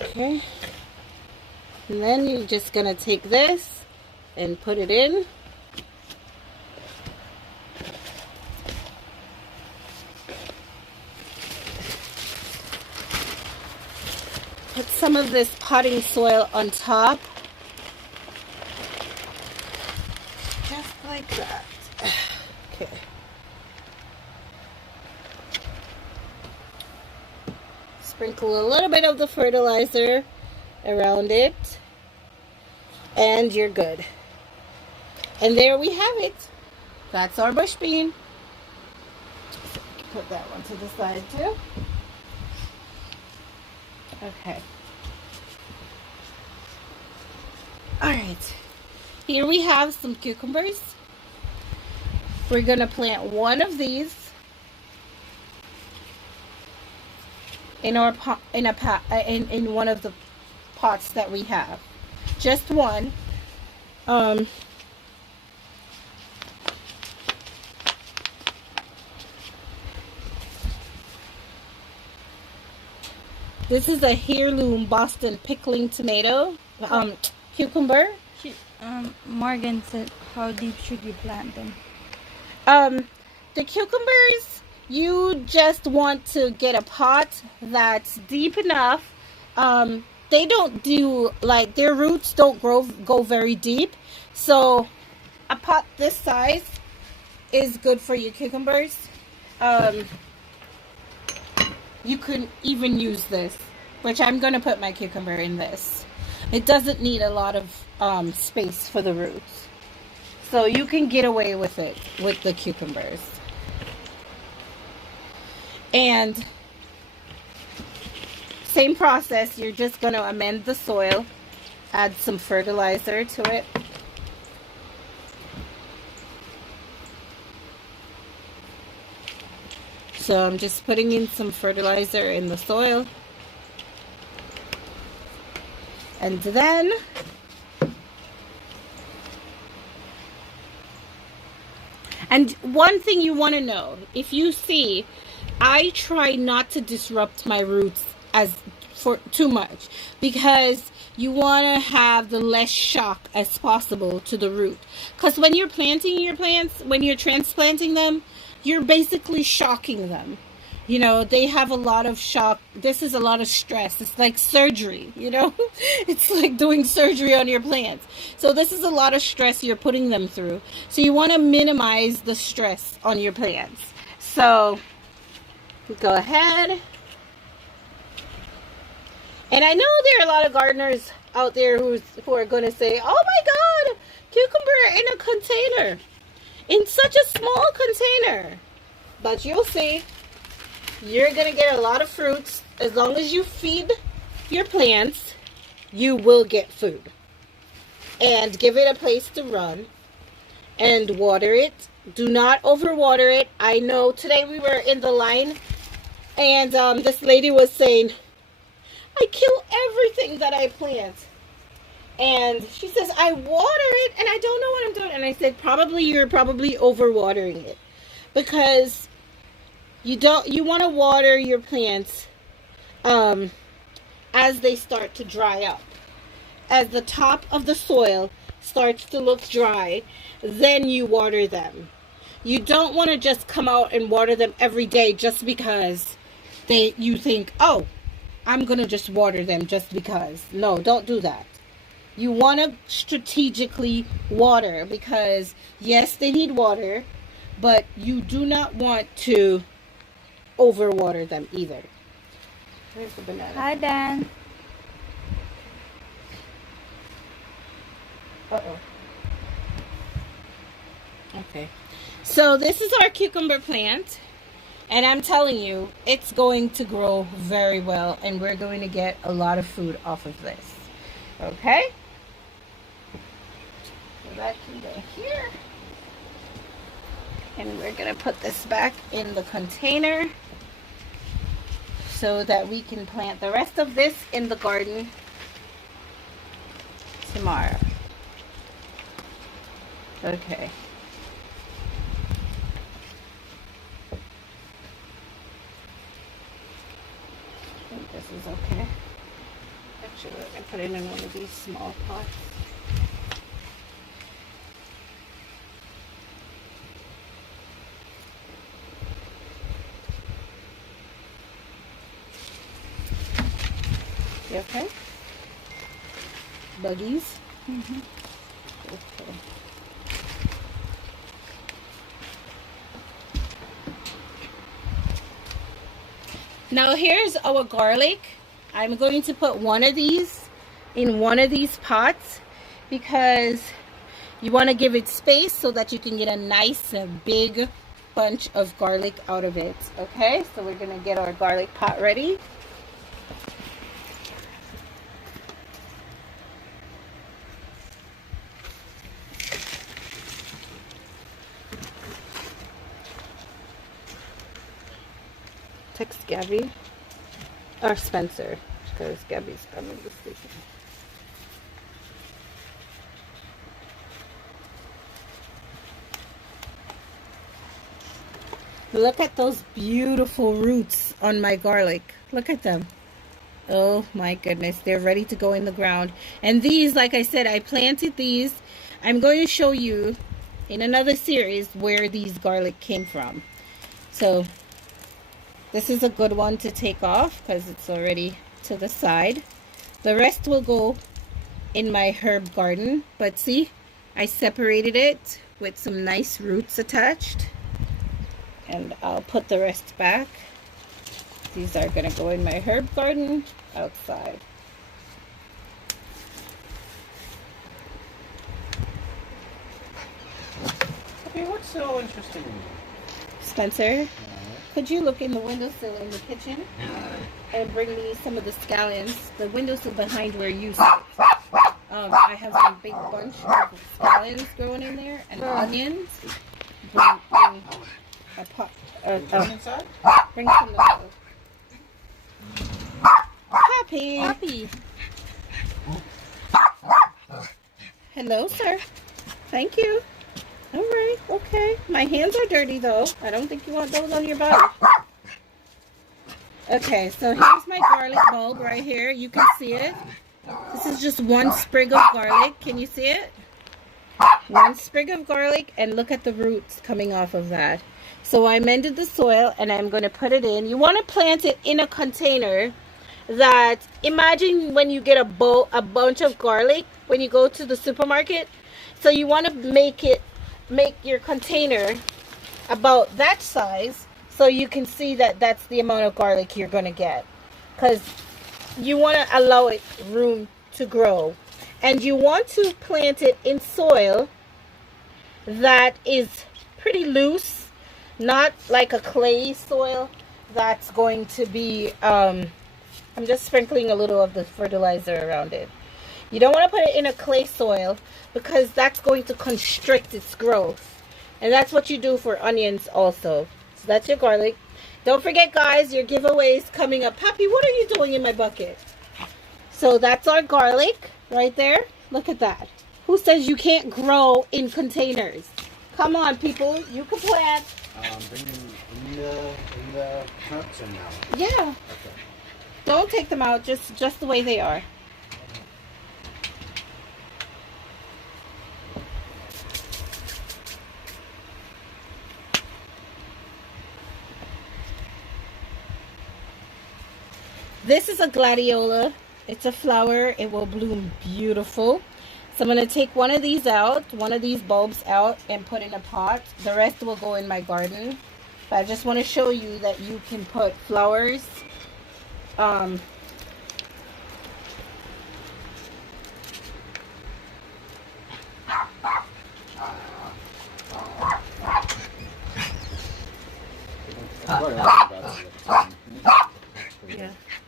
Okay. And then you're just going to take this and put it in. Put some of this potting soil on top. Just like that. Okay. Sprinkle a little bit of the fertilizer around it. And you're good. And there we have it. That's our bush bean. Put that one to the side too. Okay. Alright. Here we have some cucumbers. We're going to plant one of these in our pot, in one of the pots that we have. Just one. This is a heirloom Boston pickling tomato, cucumber. Morgan said, how deep should you plant them? The cucumbers, you just want to get a pot that's deep enough. They don't do, like, their roots don't go very deep. So a pot this size is good for your cucumbers. You could even use this, which I'm going to put my cucumber in this. It doesn't need a lot of space for the roots. So you can get away with it with the cucumbers. And same process, you're just going to amend the soil, add some fertilizer to it. So I'm just putting in some fertilizer in the soil. And then one thing you want to know, if you see, I try not to disrupt my roots for too much, because you want to have the less shock as possible to the root. Because when you're planting your plants, when you're transplanting them, you're basically shocking them. You know, they have a lot of shock. This is a lot of stress. It's like surgery, you know? It's like doing surgery on your plants. So this is a lot of stress you're putting them through. So you want to minimize the stress on your plants. So go ahead. And I know there are a lot of gardeners out there who are going to say, oh my God, cucumber in a container. In such a small container. But you'll see. You're going to get a lot of fruits. As long as you feed your plants, you will get food. And give it a place to run. And water it. Do not overwater it. I know today we were in the line. And this lady was saying, I kill everything that I plant. And she says, I water it and I don't know what I'm doing. And I said, you're probably overwatering it. Because you want to water your plants as they start to dry up. As the top of the soil starts to look dry, then you water them. You don't want to just come out and water them every day just because you think, oh, I'm going to just water them just because. No, don't do that. You want to strategically water because, yes, they need water, but you do not want to overwater them either. Where's the banana? Hi, Dan. Uh-oh. Okay. So this is our cucumber plant. And I'm telling you, it's going to grow very well. And we're going to get a lot of food off of this. Okay? So that can go here. And we're going to put this back in the container so that we can plant the rest of this in the garden tomorrow. Okay. I think this is okay. Actually, let me put it in one of these small pots. You okay? Buggies? Mm-hmm. Okay. Now here's our garlic. I'm going to put one of these in one of these pots because you want to give it space so that you can get a nice big bunch of garlic out of it. Okay, so we're going to get our garlic pot ready. Text Gabby or Spencer because Gabby's coming this weekend. Look at those beautiful roots on my garlic. Look at them. Oh my goodness, they're ready to go in the ground. And these, like I said, I planted these. I'm going to show you in another series where these garlic came from. So this is a good one to take off because it's already to the side. The rest will go in my herb garden. But see, I separated it with some nice roots attached. And I'll put the rest back. These are going to go in my herb garden outside. Okay, what's so interesting? Spencer? Could you look in the windowsill in the kitchen and bring me some of the scallions? The windowsill behind where you sit. I have some big bunch of scallions growing in there and onions. Bring a pot. Inside? Bring some of those. Poppy. Poppy. Hello, sir. Thank you. All right, okay. My hands are dirty, though. I don't think you want those on your body. Okay, so here's my garlic bulb right here. You can see it. This is just one sprig of garlic. Can you see it? One sprig of garlic, and look at the roots coming off of that. So I mended the soil and I'm going to put it in. You want to plant it in a container that, imagine when you get a bunch of garlic when you go to the supermarket. So you want to make your container about that size so you can see that that's the amount of garlic you're going to get, because you want to allow it room to grow. And you want to plant it in soil that is pretty loose, not like a clay soil that's going to be I'm just sprinkling a little of the fertilizer around it. You don't want to put it in a clay soil because that's going to constrict its growth. And that's what you do for onions also. So that's your garlic. Don't forget, guys, your giveaway is coming up. Pappy, what are you doing in my bucket? So that's our garlic right there. Look at that. Who says you can't grow in containers? Come on, people. You can plant. Bringing in the nuts and now. Yeah. Okay. Don't take them out. Just the way they are. This is a gladiola. It's a flower. It will bloom beautiful. So I'm going to take one of these out, one of these bulbs out, and put in a pot. The rest will go in my garden. But I just want to show you that you can put flowers. Yeah,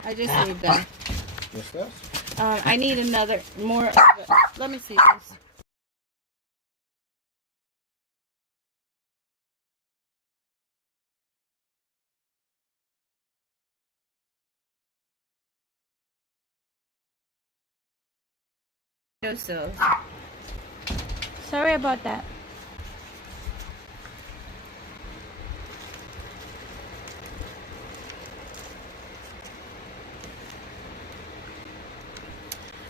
I just need them. Just this? I need another, more of it. Let me see this. So, Sorry about that.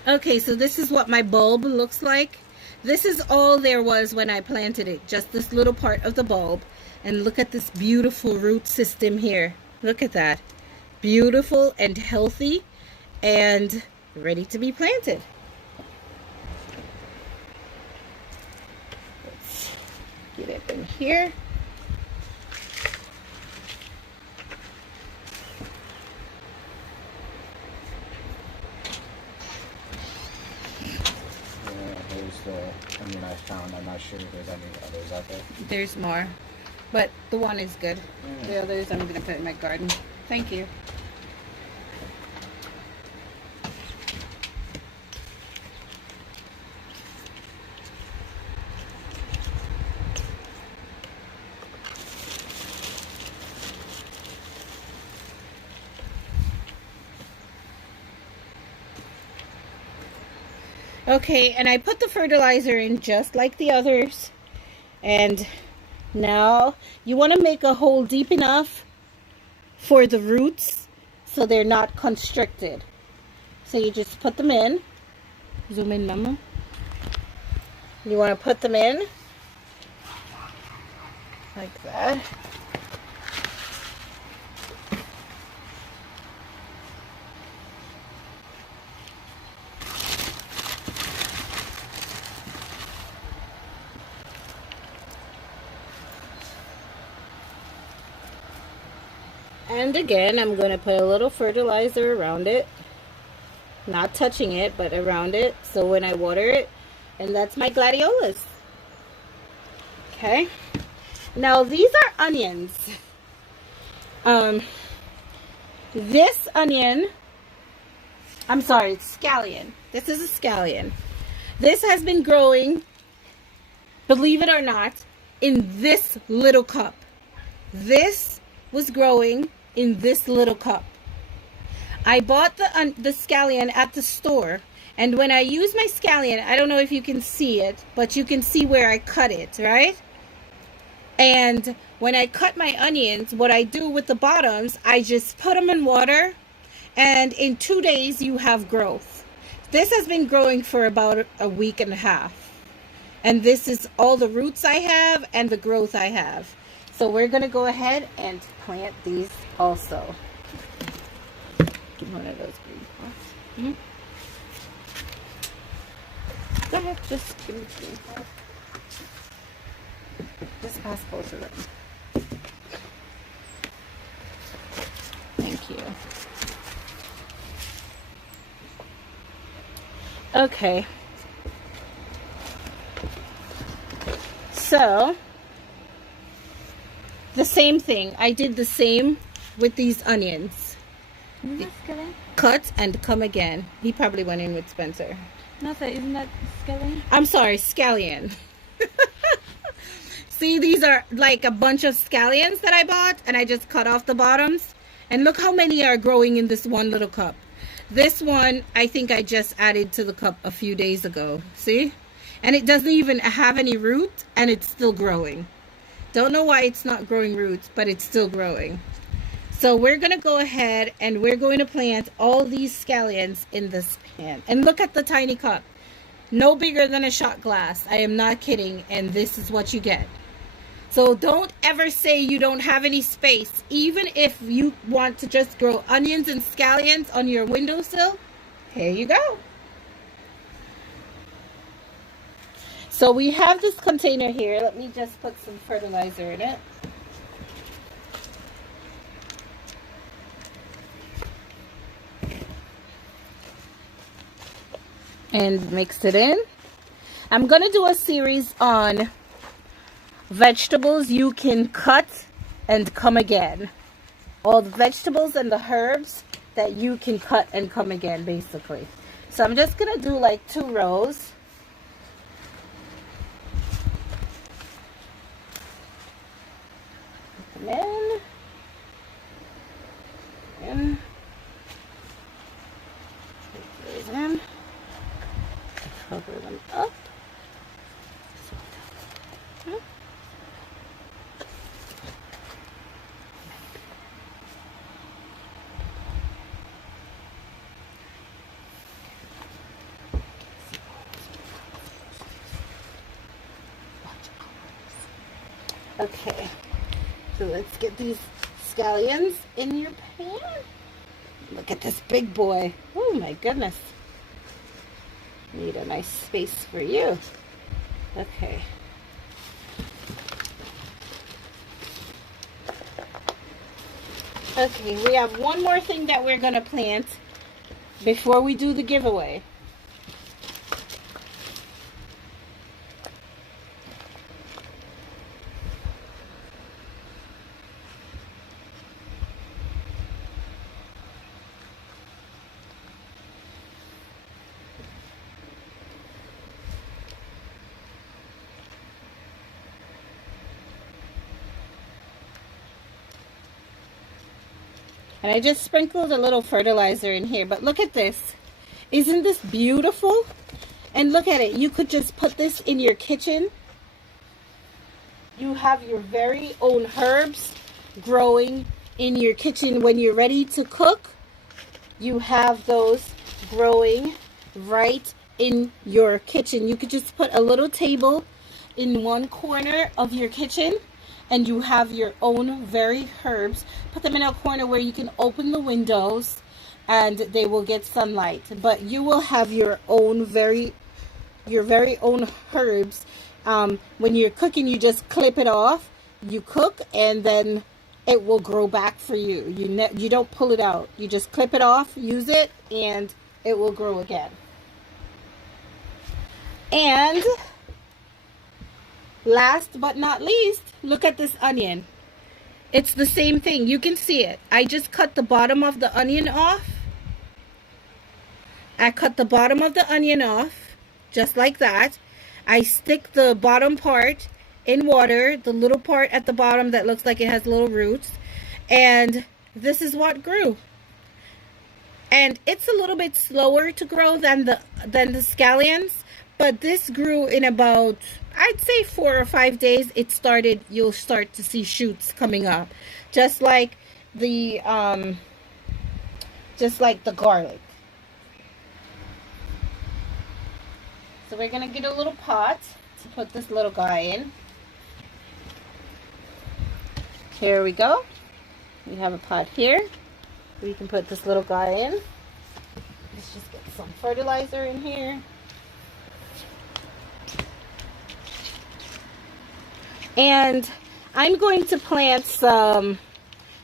okay, so this is what my bulb looks like. This is all there was when I planted it, just this little part of the bulb. And look at this beautiful root system here. Look at that. Beautiful and healthy and ready to be planted. Let's get it in here. Here's the onion I found. I'm not sure if there's any others out there. There's more, but the one is good. The others I'm going to put in my garden. Thank you. Okay, and I put the fertilizer in just like the others. And now you want to make a hole deep enough for the roots so they're not constricted. So you just put them in. Zoom in, Mama. You want to put them in like that. And again, I'm going to put a little fertilizer around it. Not touching it, but around it. So when I water it, and that's my gladiolas. Okay. Now these are onions. This onion, I'm sorry, it's scallion. This is a scallion. This has been growing, believe it or not, in this little cup. This was growing in this little cup. I bought the scallion at the store, and when I use my scallion, I don't know if you can see it, but you can see where I cut it, right? And when I cut my onions, what I do with the bottoms, I just put them in water, and in 2 days you have growth. This has been growing for about a week and a half, and this is all the roots I have and the growth I have. So we're gonna go ahead and plant these also. Give one of those green pots. Go ahead, just give me the green pot. Just pass both of them. Thank you. Okay. So, the same thing. I did the same with these onions. Isn't that scallion? Cut and come again. He probably went in with Spencer. No, sir, isn't that scallion? I'm sorry, scallion. See, these are like a bunch of scallions that I bought, and I just cut off the bottoms. And look how many are growing in this one little cup. This one, I think I just added to the cup a few days ago. See? And it doesn't even have any root, and it's still growing. Don't know why it's not growing roots, but it's still growing. So we're going to go ahead and we're going to plant all these scallions in this pan. And look at the tiny cup. No bigger than a shot glass. I am not kidding. And this is what you get. So don't ever say you don't have any space. Even if you want to just grow onions and scallions on your windowsill, here you go. So we have this container here. Let me just put some fertilizer in it. And mix it in. I'm going to do a series on vegetables you can cut and come again. All the vegetables and the herbs that you can cut and come again, basically. So I'm just going to do like 2 rows. Put them in. Put those in. Cover them up. Okay, so let's get these scallions in your pan. Look at this big boy. Oh my goodness. Need a nice space for you. Okay. Okay, we have one more thing that we're going to plant before we do the giveaway. And I just sprinkled a little fertilizer in here. But look at this. Isn't this beautiful? And look at it. You could just put this in your kitchen. You have your very own herbs growing in your kitchen when you're ready to cook. You have those growing right in your kitchen. You could just put a little table in one corner of your kitchen. And you have your own very herbs. Put them in a corner where you can open the windows and they will get sunlight. But you will have your very own herbs. When you're cooking, you just clip it off. You cook and then it will grow back for you. You don't pull it out. You just clip it off, use it, and it will grow again. And last but not least, look at this onion. It's the same thing. You can see it. I just cut the bottom of the onion off. I cut the bottom of the onion off, just like that. I stick the bottom part in water, the little part at the bottom that looks like it has little roots, and this is what grew. And it's a little bit slower to grow than the scallions, but this grew in about, I'd say 4 or 5 days. It started, you'll start to see shoots coming up, just like the garlic. So we're gonna get a little pot to put this little guy in. here we go. We have a pot here. We can put this little guy in. Let's just get some fertilizer in here. And I'm going to plant some,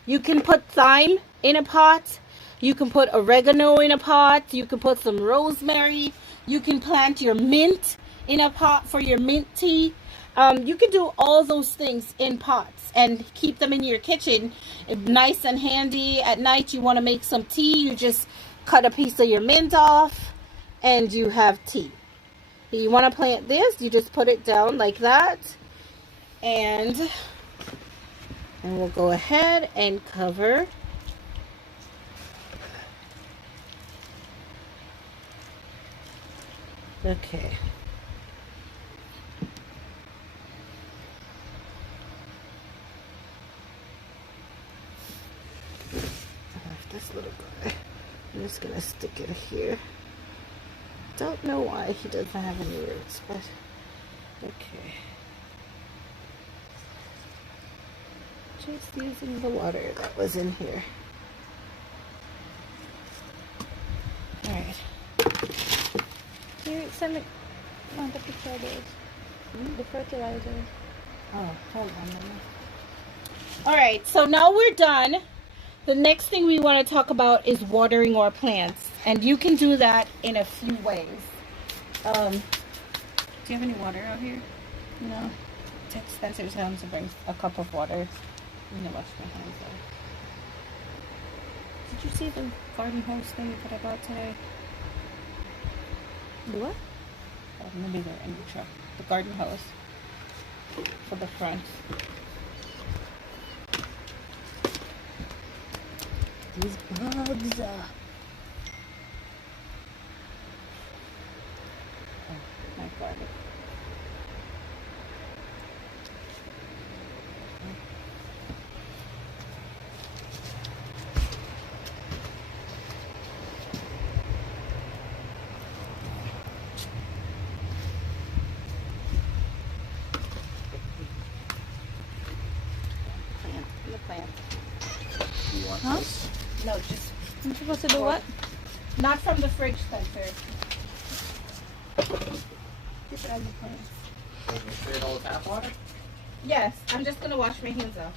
you can put thyme in a pot. You can put oregano in a pot. You can put some rosemary. You can plant your mint in a pot for your mint tea. You can do all those things in pots and keep them in your kitchen nice and handy. At night you want to make some tea, you just cut a piece of your mint off and you have tea. You want to plant this, you just put it down like that, and we'll go ahead and cover. Okay. This little guy, I'm just gonna stick it here. Don't know why he doesn't have any roots, but okay. Just using the water that was in here. All right. Here, send me the picture of those. The fertilizer. Oh, hold on a minute. All right, so now we're done. The next thing we want to talk about is watering our plants, and you can do that in a few ways. Do you have any water out here? No. Text Spencer's home to bring a cup of water. I'm gonna wash my hands off. Did you see the garden hose thing that I bought today? The what? Oh, maybe they're in the truck. The garden hose for the front. These bugs. Oh, my God. Plant. Do you want Huh? this? No, just I'm supposed to do what? not from the fridge, Spencer. Keep it on the plate. Can you straight all the tap water? Yes, I'm just gonna wash my hands off.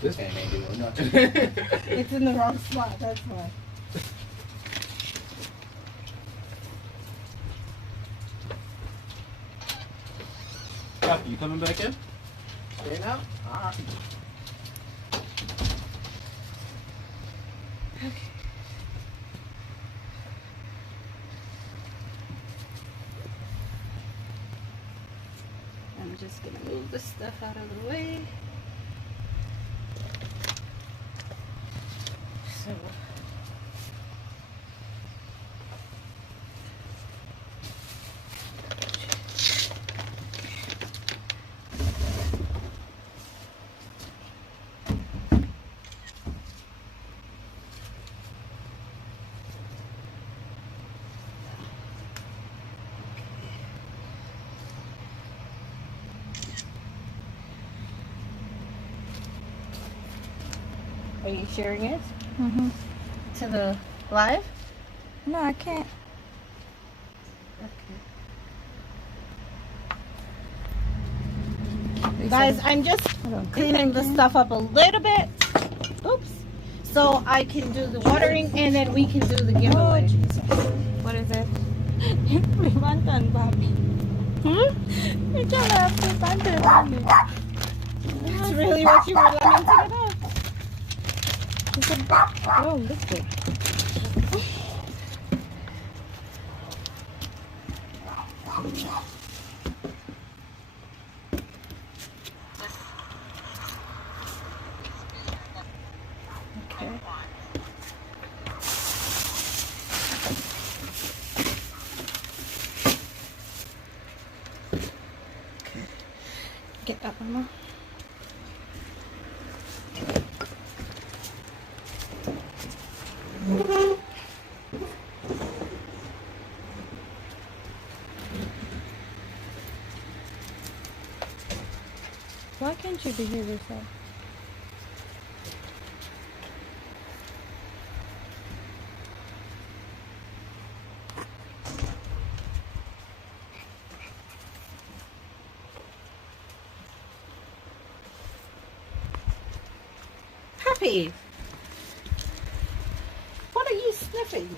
This thing ain't doing nothing. It's in the wrong spot, that's why. Kathy, you coming back in? Straight now? Alright. I'm just gonna move this stuff out of the way. So. Are you sharing it Mm-hmm. to the live? No, I can't. Okay. Guys, I'm just cleaning the stuff up a little bit. Oops. So I can do the watering and then we can do the Oh, giveaway. Jesus. What is it? Mantan, Bobby. You can't have to Mantan, Bobby. That's really what you were lamenting about. Oh, this way. Okay. Get up, Mama. Why can't you behave yourself? Happy, what are you sniffing?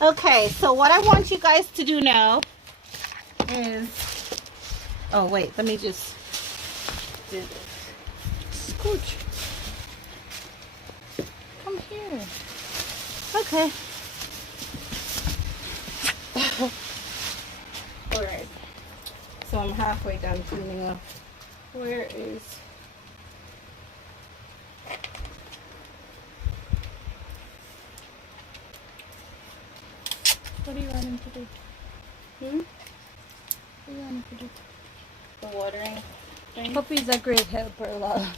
Okay, so what I want you guys to do now is, oh wait, let me just do this. Scooch. Come here. Okay. Alright. So I'm halfway done cleaning up. Where is... What do you want him to do? Hmm? What do you want him to do? The watering thing? Puppy's a great helper, Lala.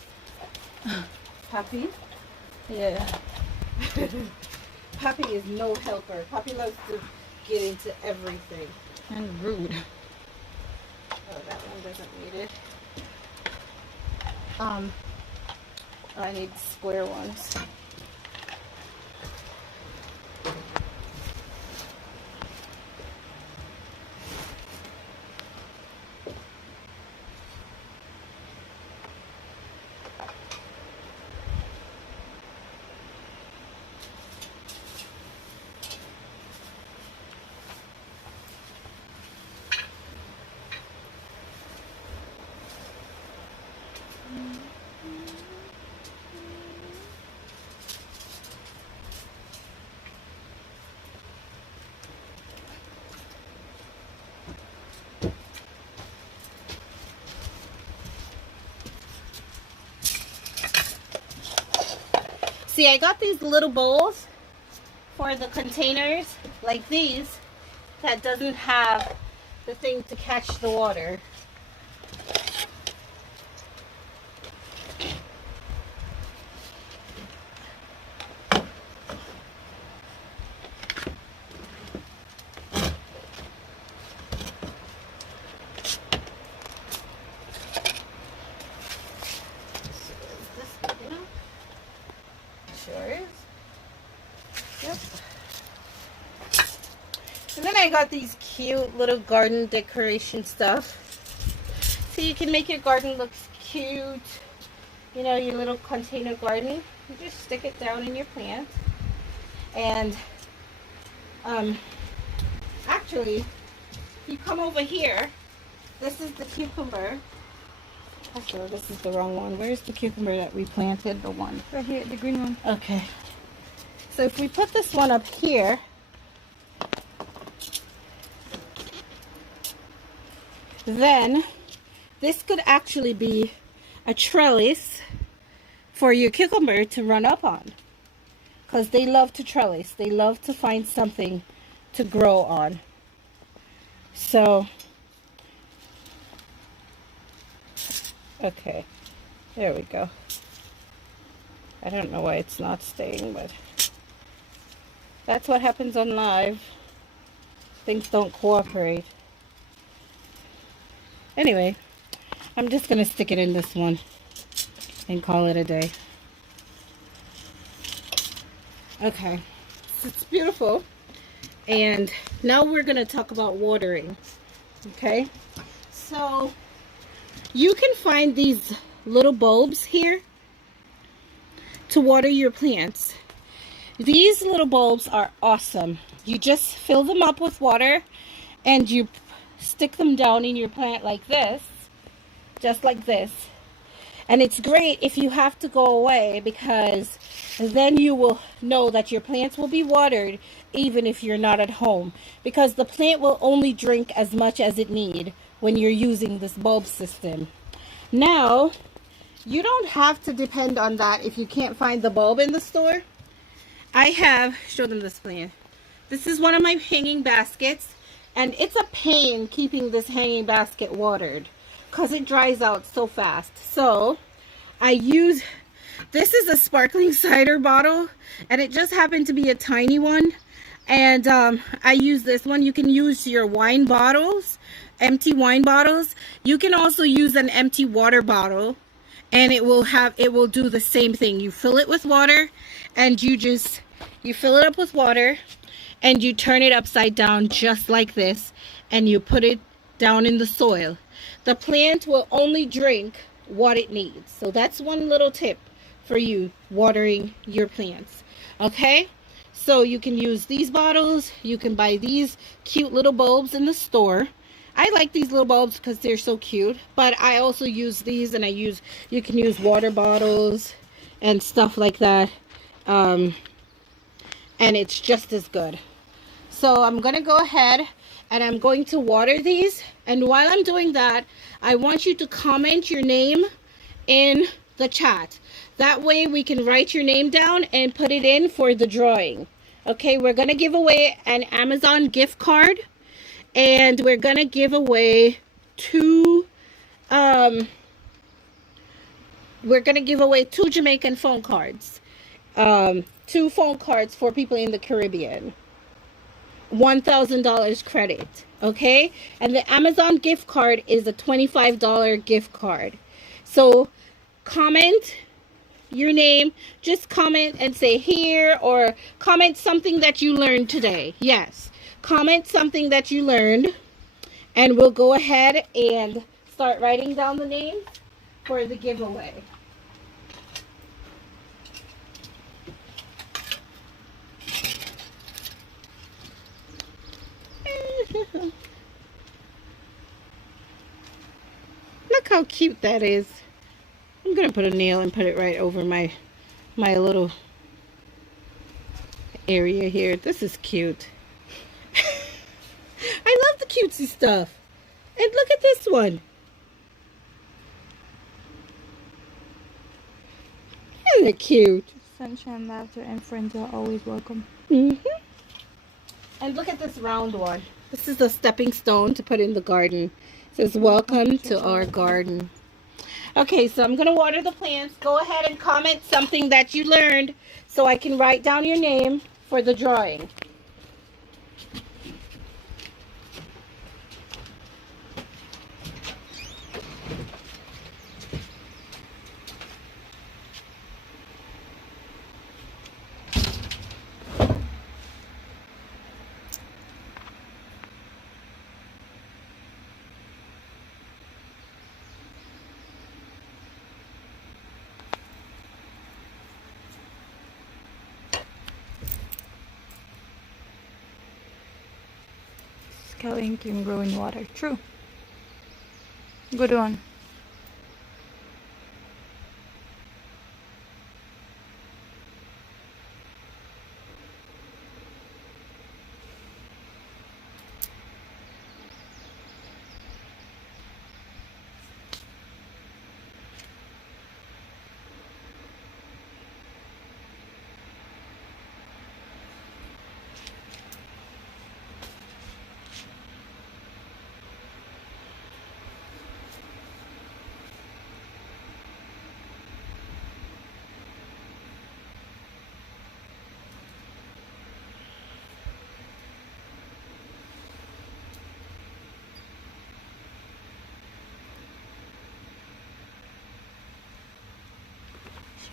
Puppy? Yeah. Puppy is no helper. Puppy loves to get into everything. And rude. Oh, that one doesn't need it. I need square ones. See, I got these little bowls for the containers, like these, that doesn't have the thing to catch the water. Sure is. Yep. And then I got these cute little garden decoration stuff. So you can make your garden look cute. You know, your little container garden. You just stick it down in your plant. And actually, if you come over here, this is the cucumber. Actually, this is the wrong one. Where's the cucumber that we planted? The one. Right here, the green one. Okay. So if we put this one up here, then this could actually be a trellis for your cucumber to run up on. Because they love to trellis. They love to find something to grow on. So, okay. There we go. I don't know why it's not staying, but that's what happens on live. Things don't cooperate. Anyway, I'm just going to stick it in this one and call it a day. Okay, so it's beautiful. And now we're going to talk about watering. Okay, so you can find these little bulbs here to water your plants. These little bulbs are awesome. You just fill them up with water and you stick them down in your plant like this, just like this. And it's great if you have to go away, because then you will know that your plants will be watered even if you're not at home, because the plant will only drink as much as it need when you're using this bulb system. Now, you don't have to depend on that if you can't find the bulb in the store. I have, show them this plant. This is one of my hanging baskets, and it's a pain keeping this hanging basket watered because it dries out so fast. So I use, this is a sparkling cider bottle, and it just happened to be a tiny one. And I use this one. You can use your wine bottles, empty wine bottles. You can also use an empty water bottle, and it will do the same thing. You fill it with water, and you fill it up with water, and you turn it upside down just like this, and you put it down in the soil. The plant will only drink what it needs. So that's one little tip for you watering your plants. Okay, so you can use these bottles. You can buy these cute little bulbs in the store. I like these little bulbs because they're so cute, but I also use these, and you can use water bottles and stuff like that, and it's just as good. So I'm gonna go ahead and I'm going to water these, and while I'm doing that, I want you to comment your name in the chat. That way we can write your name down and put it in for the drawing. Okay, we're gonna give away an Amazon gift card, and we're gonna give away two Jamaican phone cards, 2 phone cards for people in the Caribbean, $1,000 credit. Okay, and the Amazon gift card is a $25 gift card. So comment your name, just comment and say here, or comment something that you learned today. Yes, comment something that you learned, and we'll go ahead and start writing down the names for the giveaway. Look how cute that is. I'm gonna put a nail and put it right over my little area here. This is cute. I love the cutesy stuff. And look at this one. Isn't it cute? Sunshine, laughter, and friends are always welcome. And look at this round one. This is a stepping stone to put in the garden. It says, welcome to our garden. Okay, so I'm going to water the plants. Go ahead and comment something that you learned so I can write down your name for the drawing. Scallion can grow in water. True. Good one.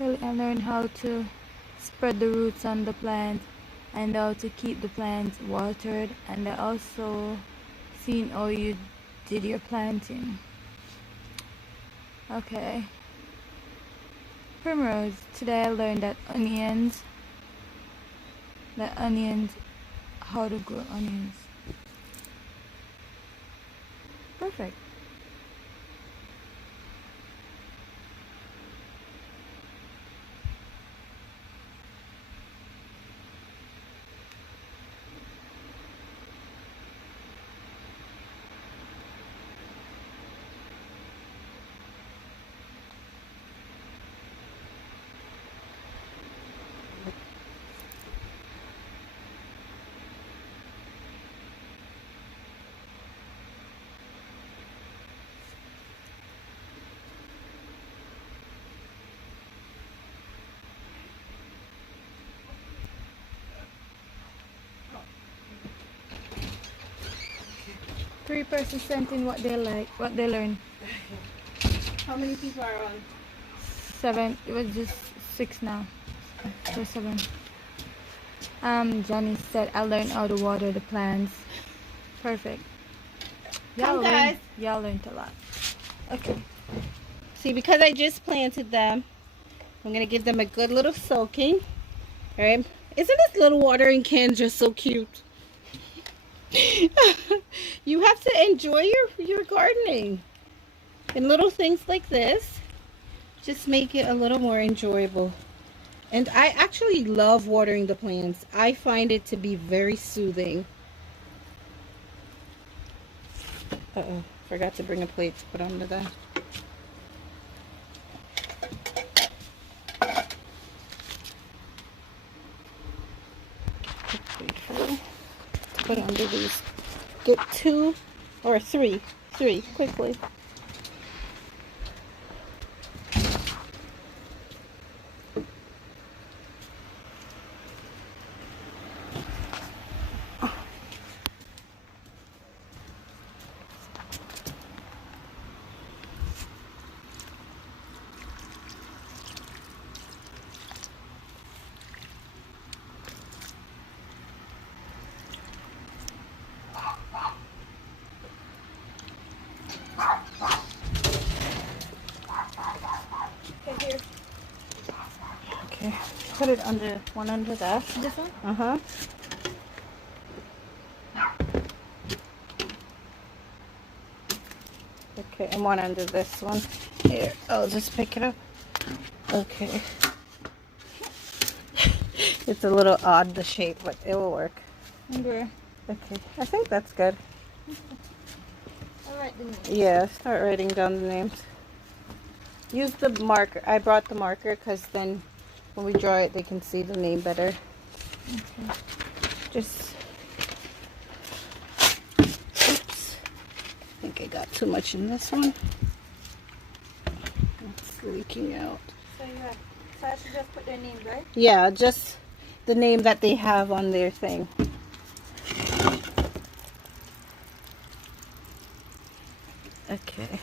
I learned how to spread the roots on the plant and how to keep the plants watered, and I also seen how you did your planting. Okay. Primrose, today I learned that how to grow onions. Perfect. 3 persons sent in what they like, what they learned. How many people are on? 7. It was just 6 now. So 7. Johnny said I learned how to water the plants. Perfect. Come, guys. Y'all learned a lot. Okay. See, because I just planted them, I'm going to give them a good little soaking. All right. Isn't this little watering can just so cute? You have to enjoy your gardening. And little things like this just make it a little more enjoyable. And I actually love watering the plants. I find it to be very soothing. Uh-oh, forgot to bring a plate to put under that. Put under these. Get 2 or 3 quickly. Okay, put it under one under that. This one? Uh-huh. Okay, and one under this one. Here, I'll just pick it up. Okay. It's a little odd, the shape, but it will work. Where? Okay, I think that's good. All right, then. Yeah, start writing down the names. Use the marker. I brought the marker because then when we draw it, they can see the name better. Okay. Just, oops. I think I got too much in this one. It's leaking out. So I should just put their names, right? Yeah, just the name that they have on their thing. Okay.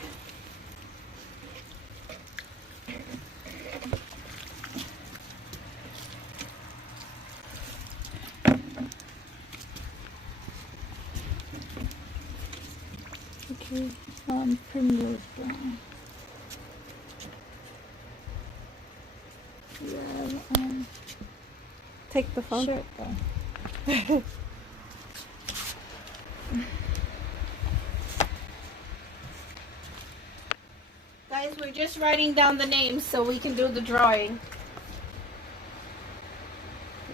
Okay. Primrose brown. Yeah. Take the phone. Shirt brown. Guys, we're just writing down the names so we can do the drawing.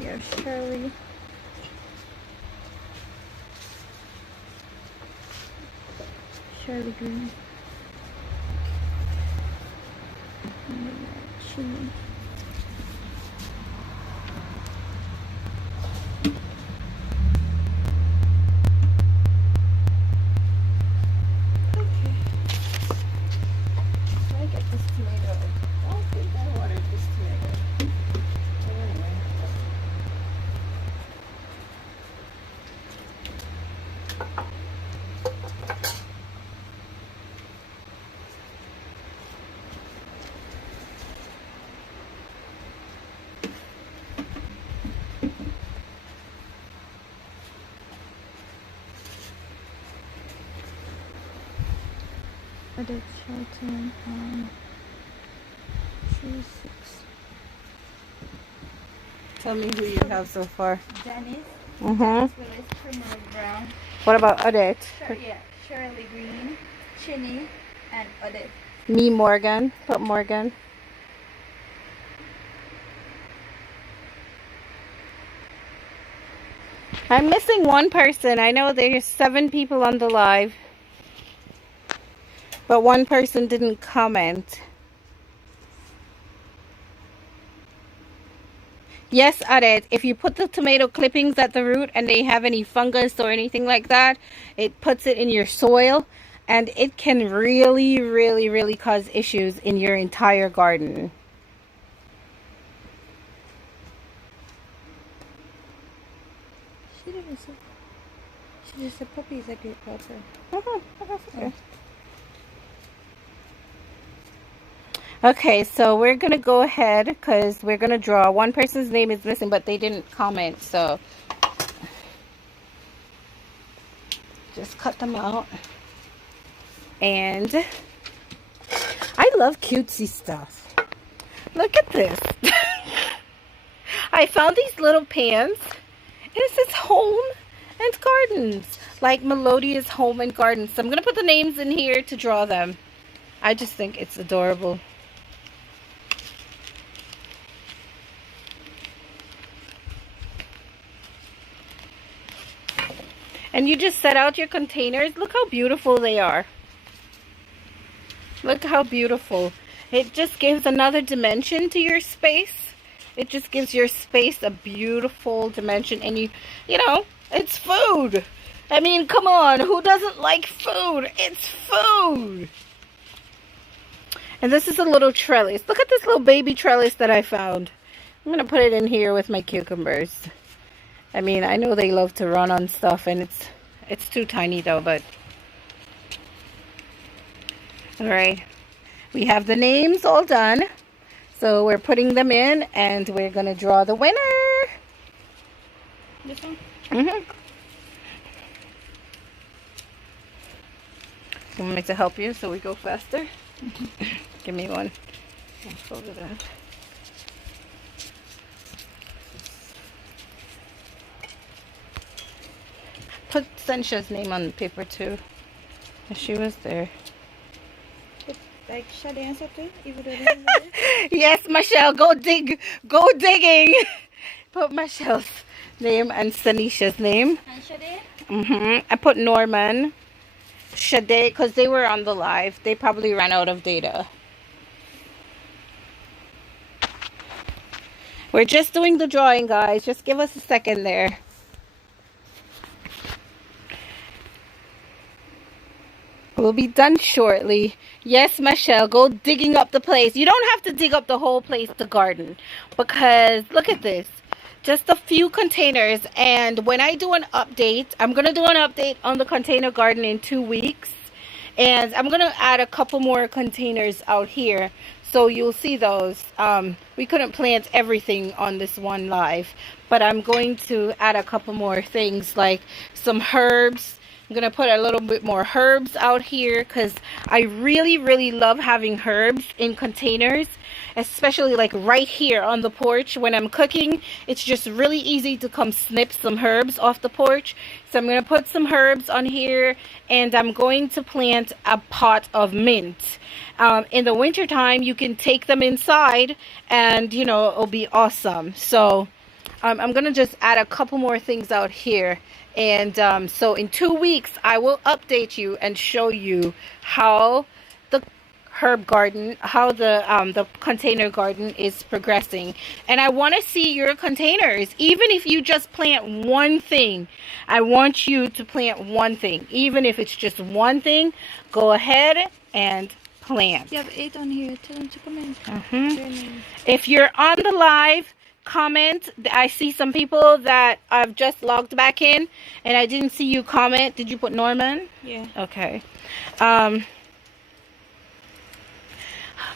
Yeah, Shirley. Shirley Green. Chili. I get this tomato. I don't think I ordered this tomato. But anyway. Odette Shelton. She's 6. Tell me who you have so far. Janice. Mm-hmm. Willis. Primrose Brown. What about Odette? Shirley Green. Chinny. And Odette. Me, Morgan. Put Morgan. I'm missing one person. I know there's 7 people on the live, but one person didn't comment. Yes, Odette, if you put the tomato clippings at the root and they have any fungus or anything like that, it puts it in your soil and it can really, really, really cause issues in your entire garden. She didn't say. She's just a puppy, is a great helper. Okay, so we're gonna go ahead because we're gonna draw. One person's name is missing, but they didn't comment, so just cut them out. And I love cutesy stuff. Look at this. I found these little pans. This is home and gardens, like Melodious Home and Gardens. So I'm gonna put the names in here to draw them. I just think it's adorable. And you just set out your containers. Look how beautiful they are. Look how beautiful. It just gives another dimension to your space. It just gives your space a beautiful dimension. And you know, it's food. I mean, come on. Who doesn't like food? It's food. And this is a little trellis. Look at this little baby trellis that I found. I'm going to put it in here with my cucumbers. I mean, I know they love to run on stuff, and it's too tiny though, but all right. We have the names all done. So we're putting them in, and we're going to draw the winner. This one? Mm-hmm. You want me to help you so we go faster? Give me one. I'll fold it up. Put Sensha's name on the paper too. She was there. Like Shade and Satu? Yes, Michelle, go dig. Go digging. Put Michelle's name and Sanisha's name. And Shade? Mm-hmm. I put Norman. Shade, because they were on the live. They probably ran out of data. We're just doing the drawing, guys. Just give us a second there. We'll be done shortly. Yes, Michelle, go digging up the place. You don't have to dig up the whole place to garden, because look at this. Just a few containers, and when I do an update, I'm going to do an update on the container garden in 2 weeks, and I'm going to add a couple more containers out here, so you'll see those. We couldn't plant everything on this one live, but I'm going to add a couple more things, like some herbs. I'm going to put a little bit more herbs out here, because I really love having herbs in containers, especially like right here on the porch when I'm cooking. It's just really easy to come snip some herbs off the porch. So I'm going to put some herbs on here, and I'm going to plant a pot of mint. In the winter time, you can take them inside, and you know, it'll be awesome. So I'm going to just add a couple more things out here. And so in 2 weeks, I will update you and show you how the herb garden, how the container garden is progressing. And I want to see your containers. Even if you just plant one thing, I want you to plant one thing. Even if it's just one thing, go ahead and plant. You have 8 on here. Tell them to comment. If you're on the live, comment. I see some people that I've just logged back in and I didn't see you comment. Did you put Norman? Yeah. Okay.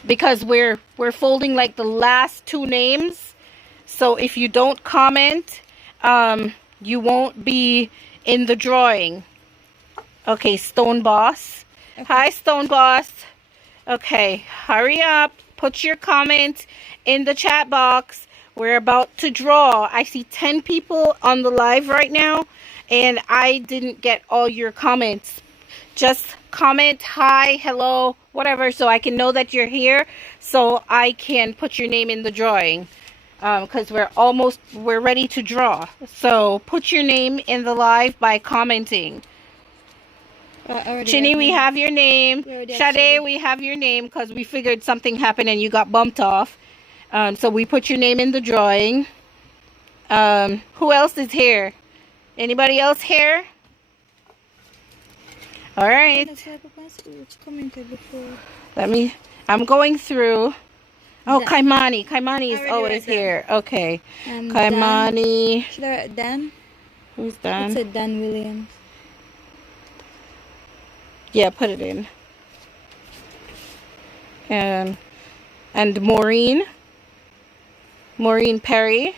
Because we're folding like the last 2 names, so if you don't comment, you won't be in the drawing. Okay, Stone Boss. Okay. Hi, Stone Boss. Okay, hurry up, put your comment in the chat box. We're about to draw. I see 10 people on the live right now, and I didn't get all your comments. Just comment hi, hello, whatever, so I can know that you're here, so I can put your name in the drawing, because we're ready to draw. So put your name in the live by commenting. Chinny, we have your name. Shade, we have your name, because we figured something happened and you got bumped off. So we put your name in the drawing. Who else is here? Anybody else here? All right. I'm going through. Oh, Kaimani. Kaimani is always here. Okay. Kaimani. Should I write Dan? Who's Dan? It said Dan Williams. Yeah, put it in. And Maureen Perry.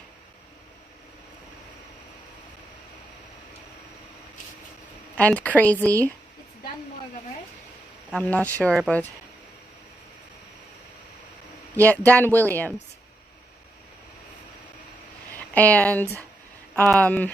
And Crazy. It's Dan Morgan, right? I'm not sure, but yeah, Dan Williams. And Who else?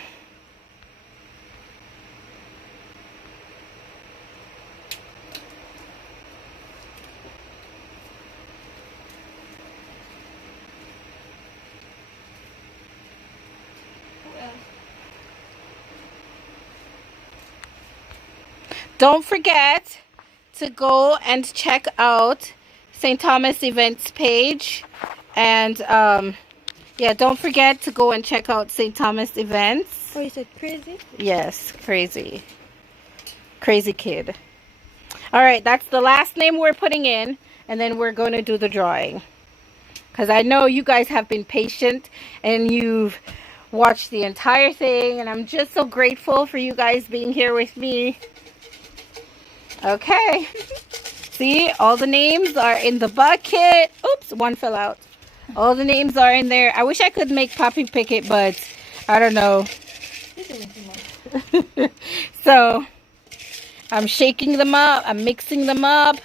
don't forget to go and check out St. Thomas Events page. And yeah, don't forget to go and check out St. Thomas Events. Oh, you said Crazy? Yes, Crazy Kid. All right, that's the last name we're putting in, and then we're going to do the drawing. Because I know you guys have been patient and you've watched the entire thing, and I'm just so grateful for you guys being here with me. Okay. See, all the names are in the bucket. Oops, one fell out. All the names are in there. I wish I could make Poppy pick it, but I don't know. So, I'm shaking them up. I'm mixing them up.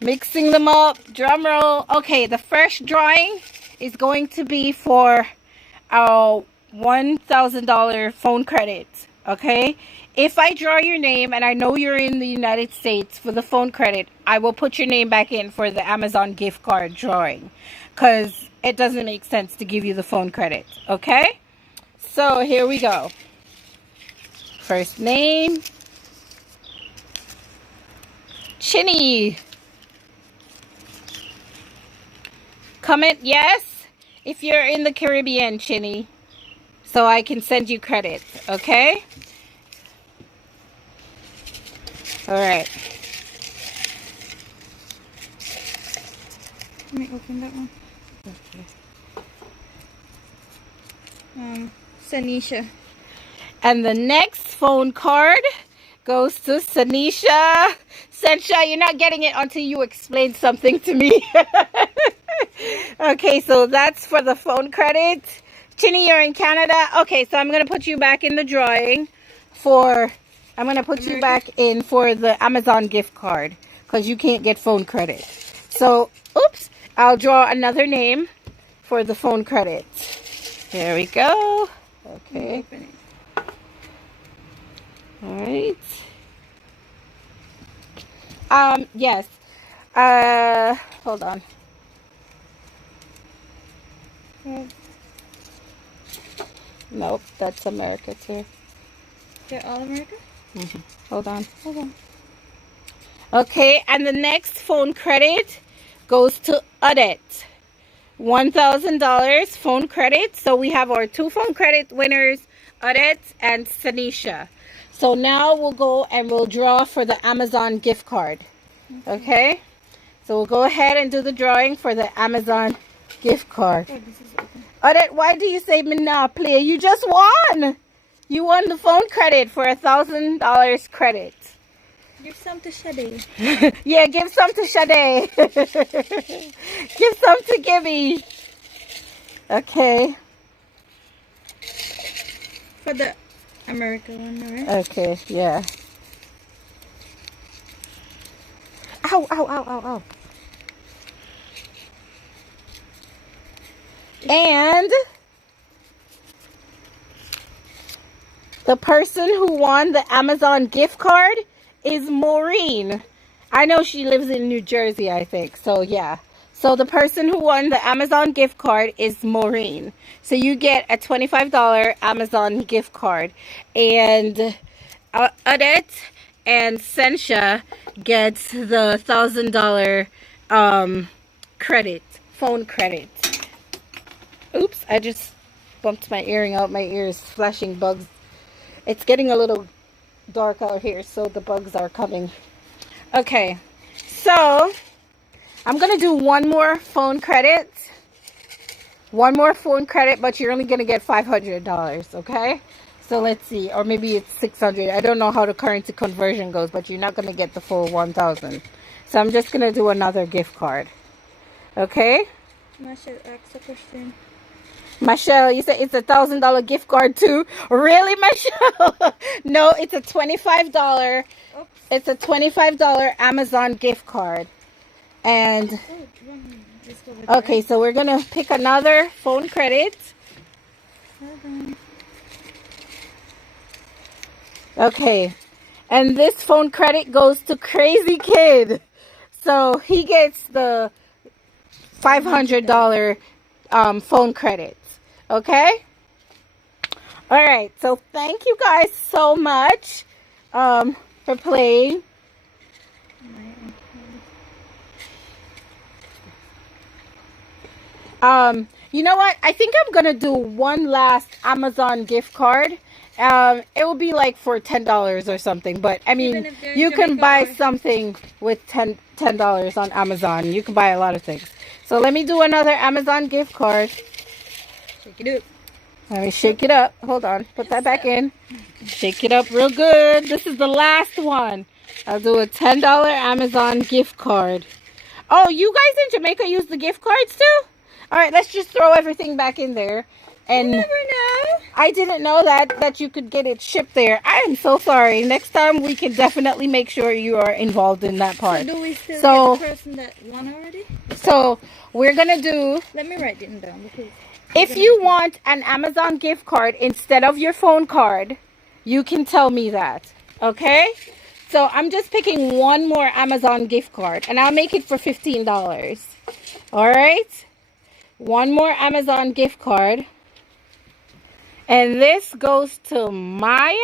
Drum roll. Okay, the first drawing is going to be for our $1,000 phone credit. Okay? If I draw your name and I know you're in the United States for the phone credit, I will put your name back in for the Amazon gift card drawing. Because it doesn't make sense to give you the phone credit. Okay? So, here we go. First name. Chinny. Comment yes if you're in the Caribbean, Chinny. So I can send you credit. Okay? Alright. Let me open that one. Okay. Sanisha. And the next phone card goes to Sanisha. Sensha, you're not getting it until you explain something to me. Okay, so that's for the phone credit. Chinny, you're in Canada. Okay, so I'm going to put you back in the drawing for... I'm going to put you back in for the Amazon gift card because you can't get phone credit. So, oops, I'll draw another name for the phone credit. There we go. Okay. All right. Yes. Hold on. Nope, that's America too. They're all America? Hold on. Okay, and the next phone credit goes to Odette. $1,000 phone credit. So we have our two phone credit winners, Odette and Sanisha. So now we'll go and we'll draw for the Amazon gift card. Okay? So we'll go ahead and do the drawing for the Amazon gift card. Oh, this is open. Odette, why do you say Monopoly? You just won! You won the phone credit for $1,000 credit. Give some to Shade. Yeah, give some to Sade. Give some to Gibby. Okay. For the America one, right? Okay, yeah. Ow, ow, ow, ow, ow. And the person who won the Amazon gift card is Maureen. I know she lives in New Jersey, I think. So, yeah. So, the person who won the Amazon gift card is Maureen. So, you get a $25 Amazon gift card. And Odette and Sensha gets the $1,000 credit, phone credit. Oops, I just bumped my earring out. My ear is flashing bugs. It's getting a little dark out here, so the bugs are coming. Okay, so I'm going to do one more phone credit. One more phone credit, but you're only going to get $500, okay? So let's see, or maybe it's 600. I don't know how the currency conversion goes, but you're not going to get the full 1,000. So I'm just going to do another gift card. Okay? Marshall asked a question. Michelle, you said it's $1,000 gift card too? Really, Michelle? No, it's a $25. Oops. It's a $25 Amazon gift card. And okay, so we're gonna pick another phone credit. Okay, and this phone credit goes to Crazy Kid. So he gets the $500 phone credits. Okay? All right, so thank you guys so much for playing. You know what? I think I'm gonna do one last Amazon gift card. It will be like for $10 or something, but I mean, you can buy something with $10 on Amazon. You can buy a lot of things. So let me do another Amazon gift card. Shake it up. Let me shake it up. Hold on. Put that back in. Shake it up real good. This is the last one. I'll do a $10 Amazon gift card. Oh, you guys in Jamaica use the gift cards too? All right, let's just throw everything back in there. And you never know. I didn't know that you could get it shipped there. I am so sorry. Next time we can definitely make sure you are involved in that part. So do we still get the person that won already? So we're gonna do. Let me write it down because if you want an Amazon gift card instead of your phone card, you can tell me that. Okay? So I'm just picking one more Amazon gift card, and I'll make it for $15. All right? One more Amazon gift card. And this goes to Maya.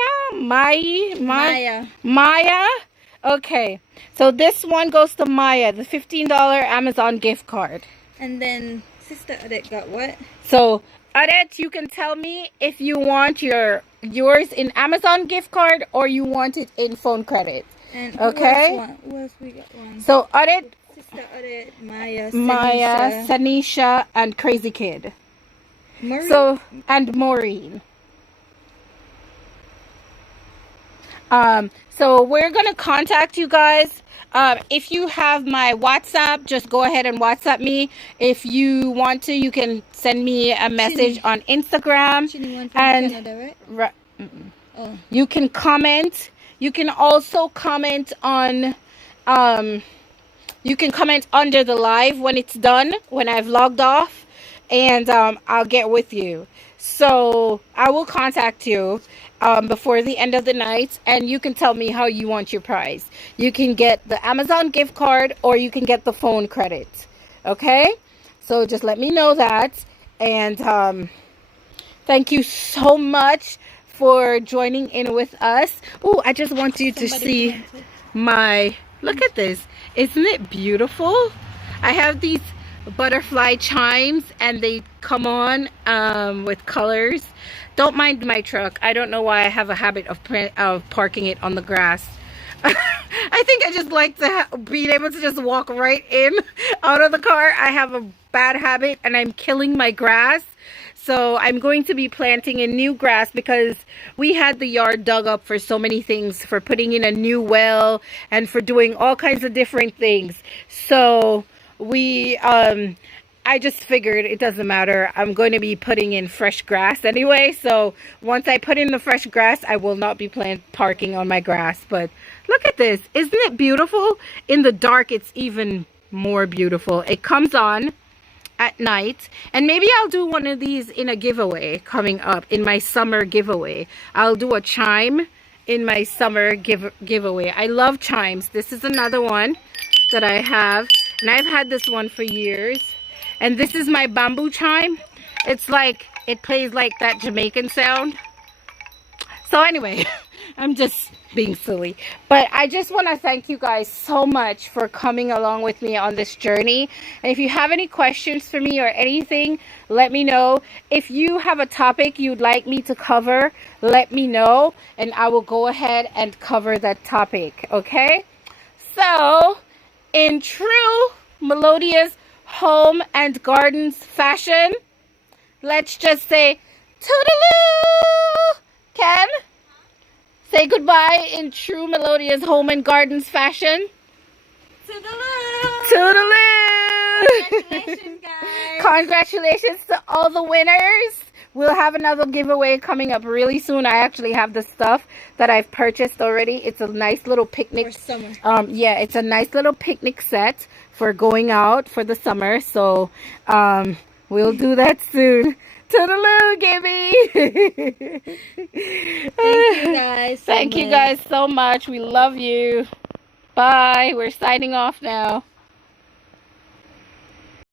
Okay. So this one goes to Maya, the $15 Amazon gift card. And then Sister Odette got what? So Odette, you can tell me if you want yours in Amazon gift card or you want it in phone credit. And okay. Who else we got one? So Odette, Sister Odette, Maya, Sanisha, and Crazy Kid. Maureen? So and Maureen. So we're gonna contact you guys. If you have my WhatsApp, just go ahead and WhatsApp me. If you want to, you can send me a message on Instagram. And Canada, right? Oh. You can comment. You can also comment on. You can comment under the live when it's done, when I've logged off, and I'll get with you. So I will contact you before the end of the night, and you can tell me how you want your prize. You can get the Amazon gift card or you can get the phone credit. Okay? So just let me know that. And thank you so much for joining in with us. Oh, I just want you to see my... Look at this. Isn't it beautiful? I have these butterfly chimes and they come on with colors. Don't mind my truck. I don't know why I have a habit of parking it on the grass. I think I just like to being able to just walk right in out of the car. I have a bad habit and I'm killing my grass. So I'm going to be planting in new grass because we had the yard dug up for so many things, for putting in a new well and for doing all kinds of different things. So we I just figured it doesn't matter. I'm going to be putting in fresh grass anyway. So once I put in the fresh grass, I will not be parking on my grass. But look at this. Isn't it beautiful? In the dark, it's even more beautiful. It comes on at night, and maybe I'll do one of these in a giveaway coming up, in my summer giveaway. I'll do a chime in my summer giveaway. I love chimes. This is another one that I have, and I've had this one for years. And this is my bamboo chime. It's like, it plays like that Jamaican sound. So anyway, I'm just being silly. But I just want to thank you guys so much for coming along with me on this journey. And if you have any questions for me or anything, let me know. If you have a topic you'd like me to cover, let me know. And I will go ahead and cover that topic. Okay? So, in true Melodious Home and Gardens fashion, let's just say toodaloo, Ken, say goodbye in true Melodia's Home and Gardens fashion. Toodaloo! Toodaloo! Congratulations, guys! Congratulations to all the winners. We'll have another giveaway coming up really soon. I actually have the stuff that I've purchased already. It's a nice little picnic. For summer. Yeah, it's a nice little picnic set for going out for the summer. So, we'll do that soon. Toodaloo, Gibby! Thank you guys. Thank you guys so much. We love you. Bye. We're signing off now.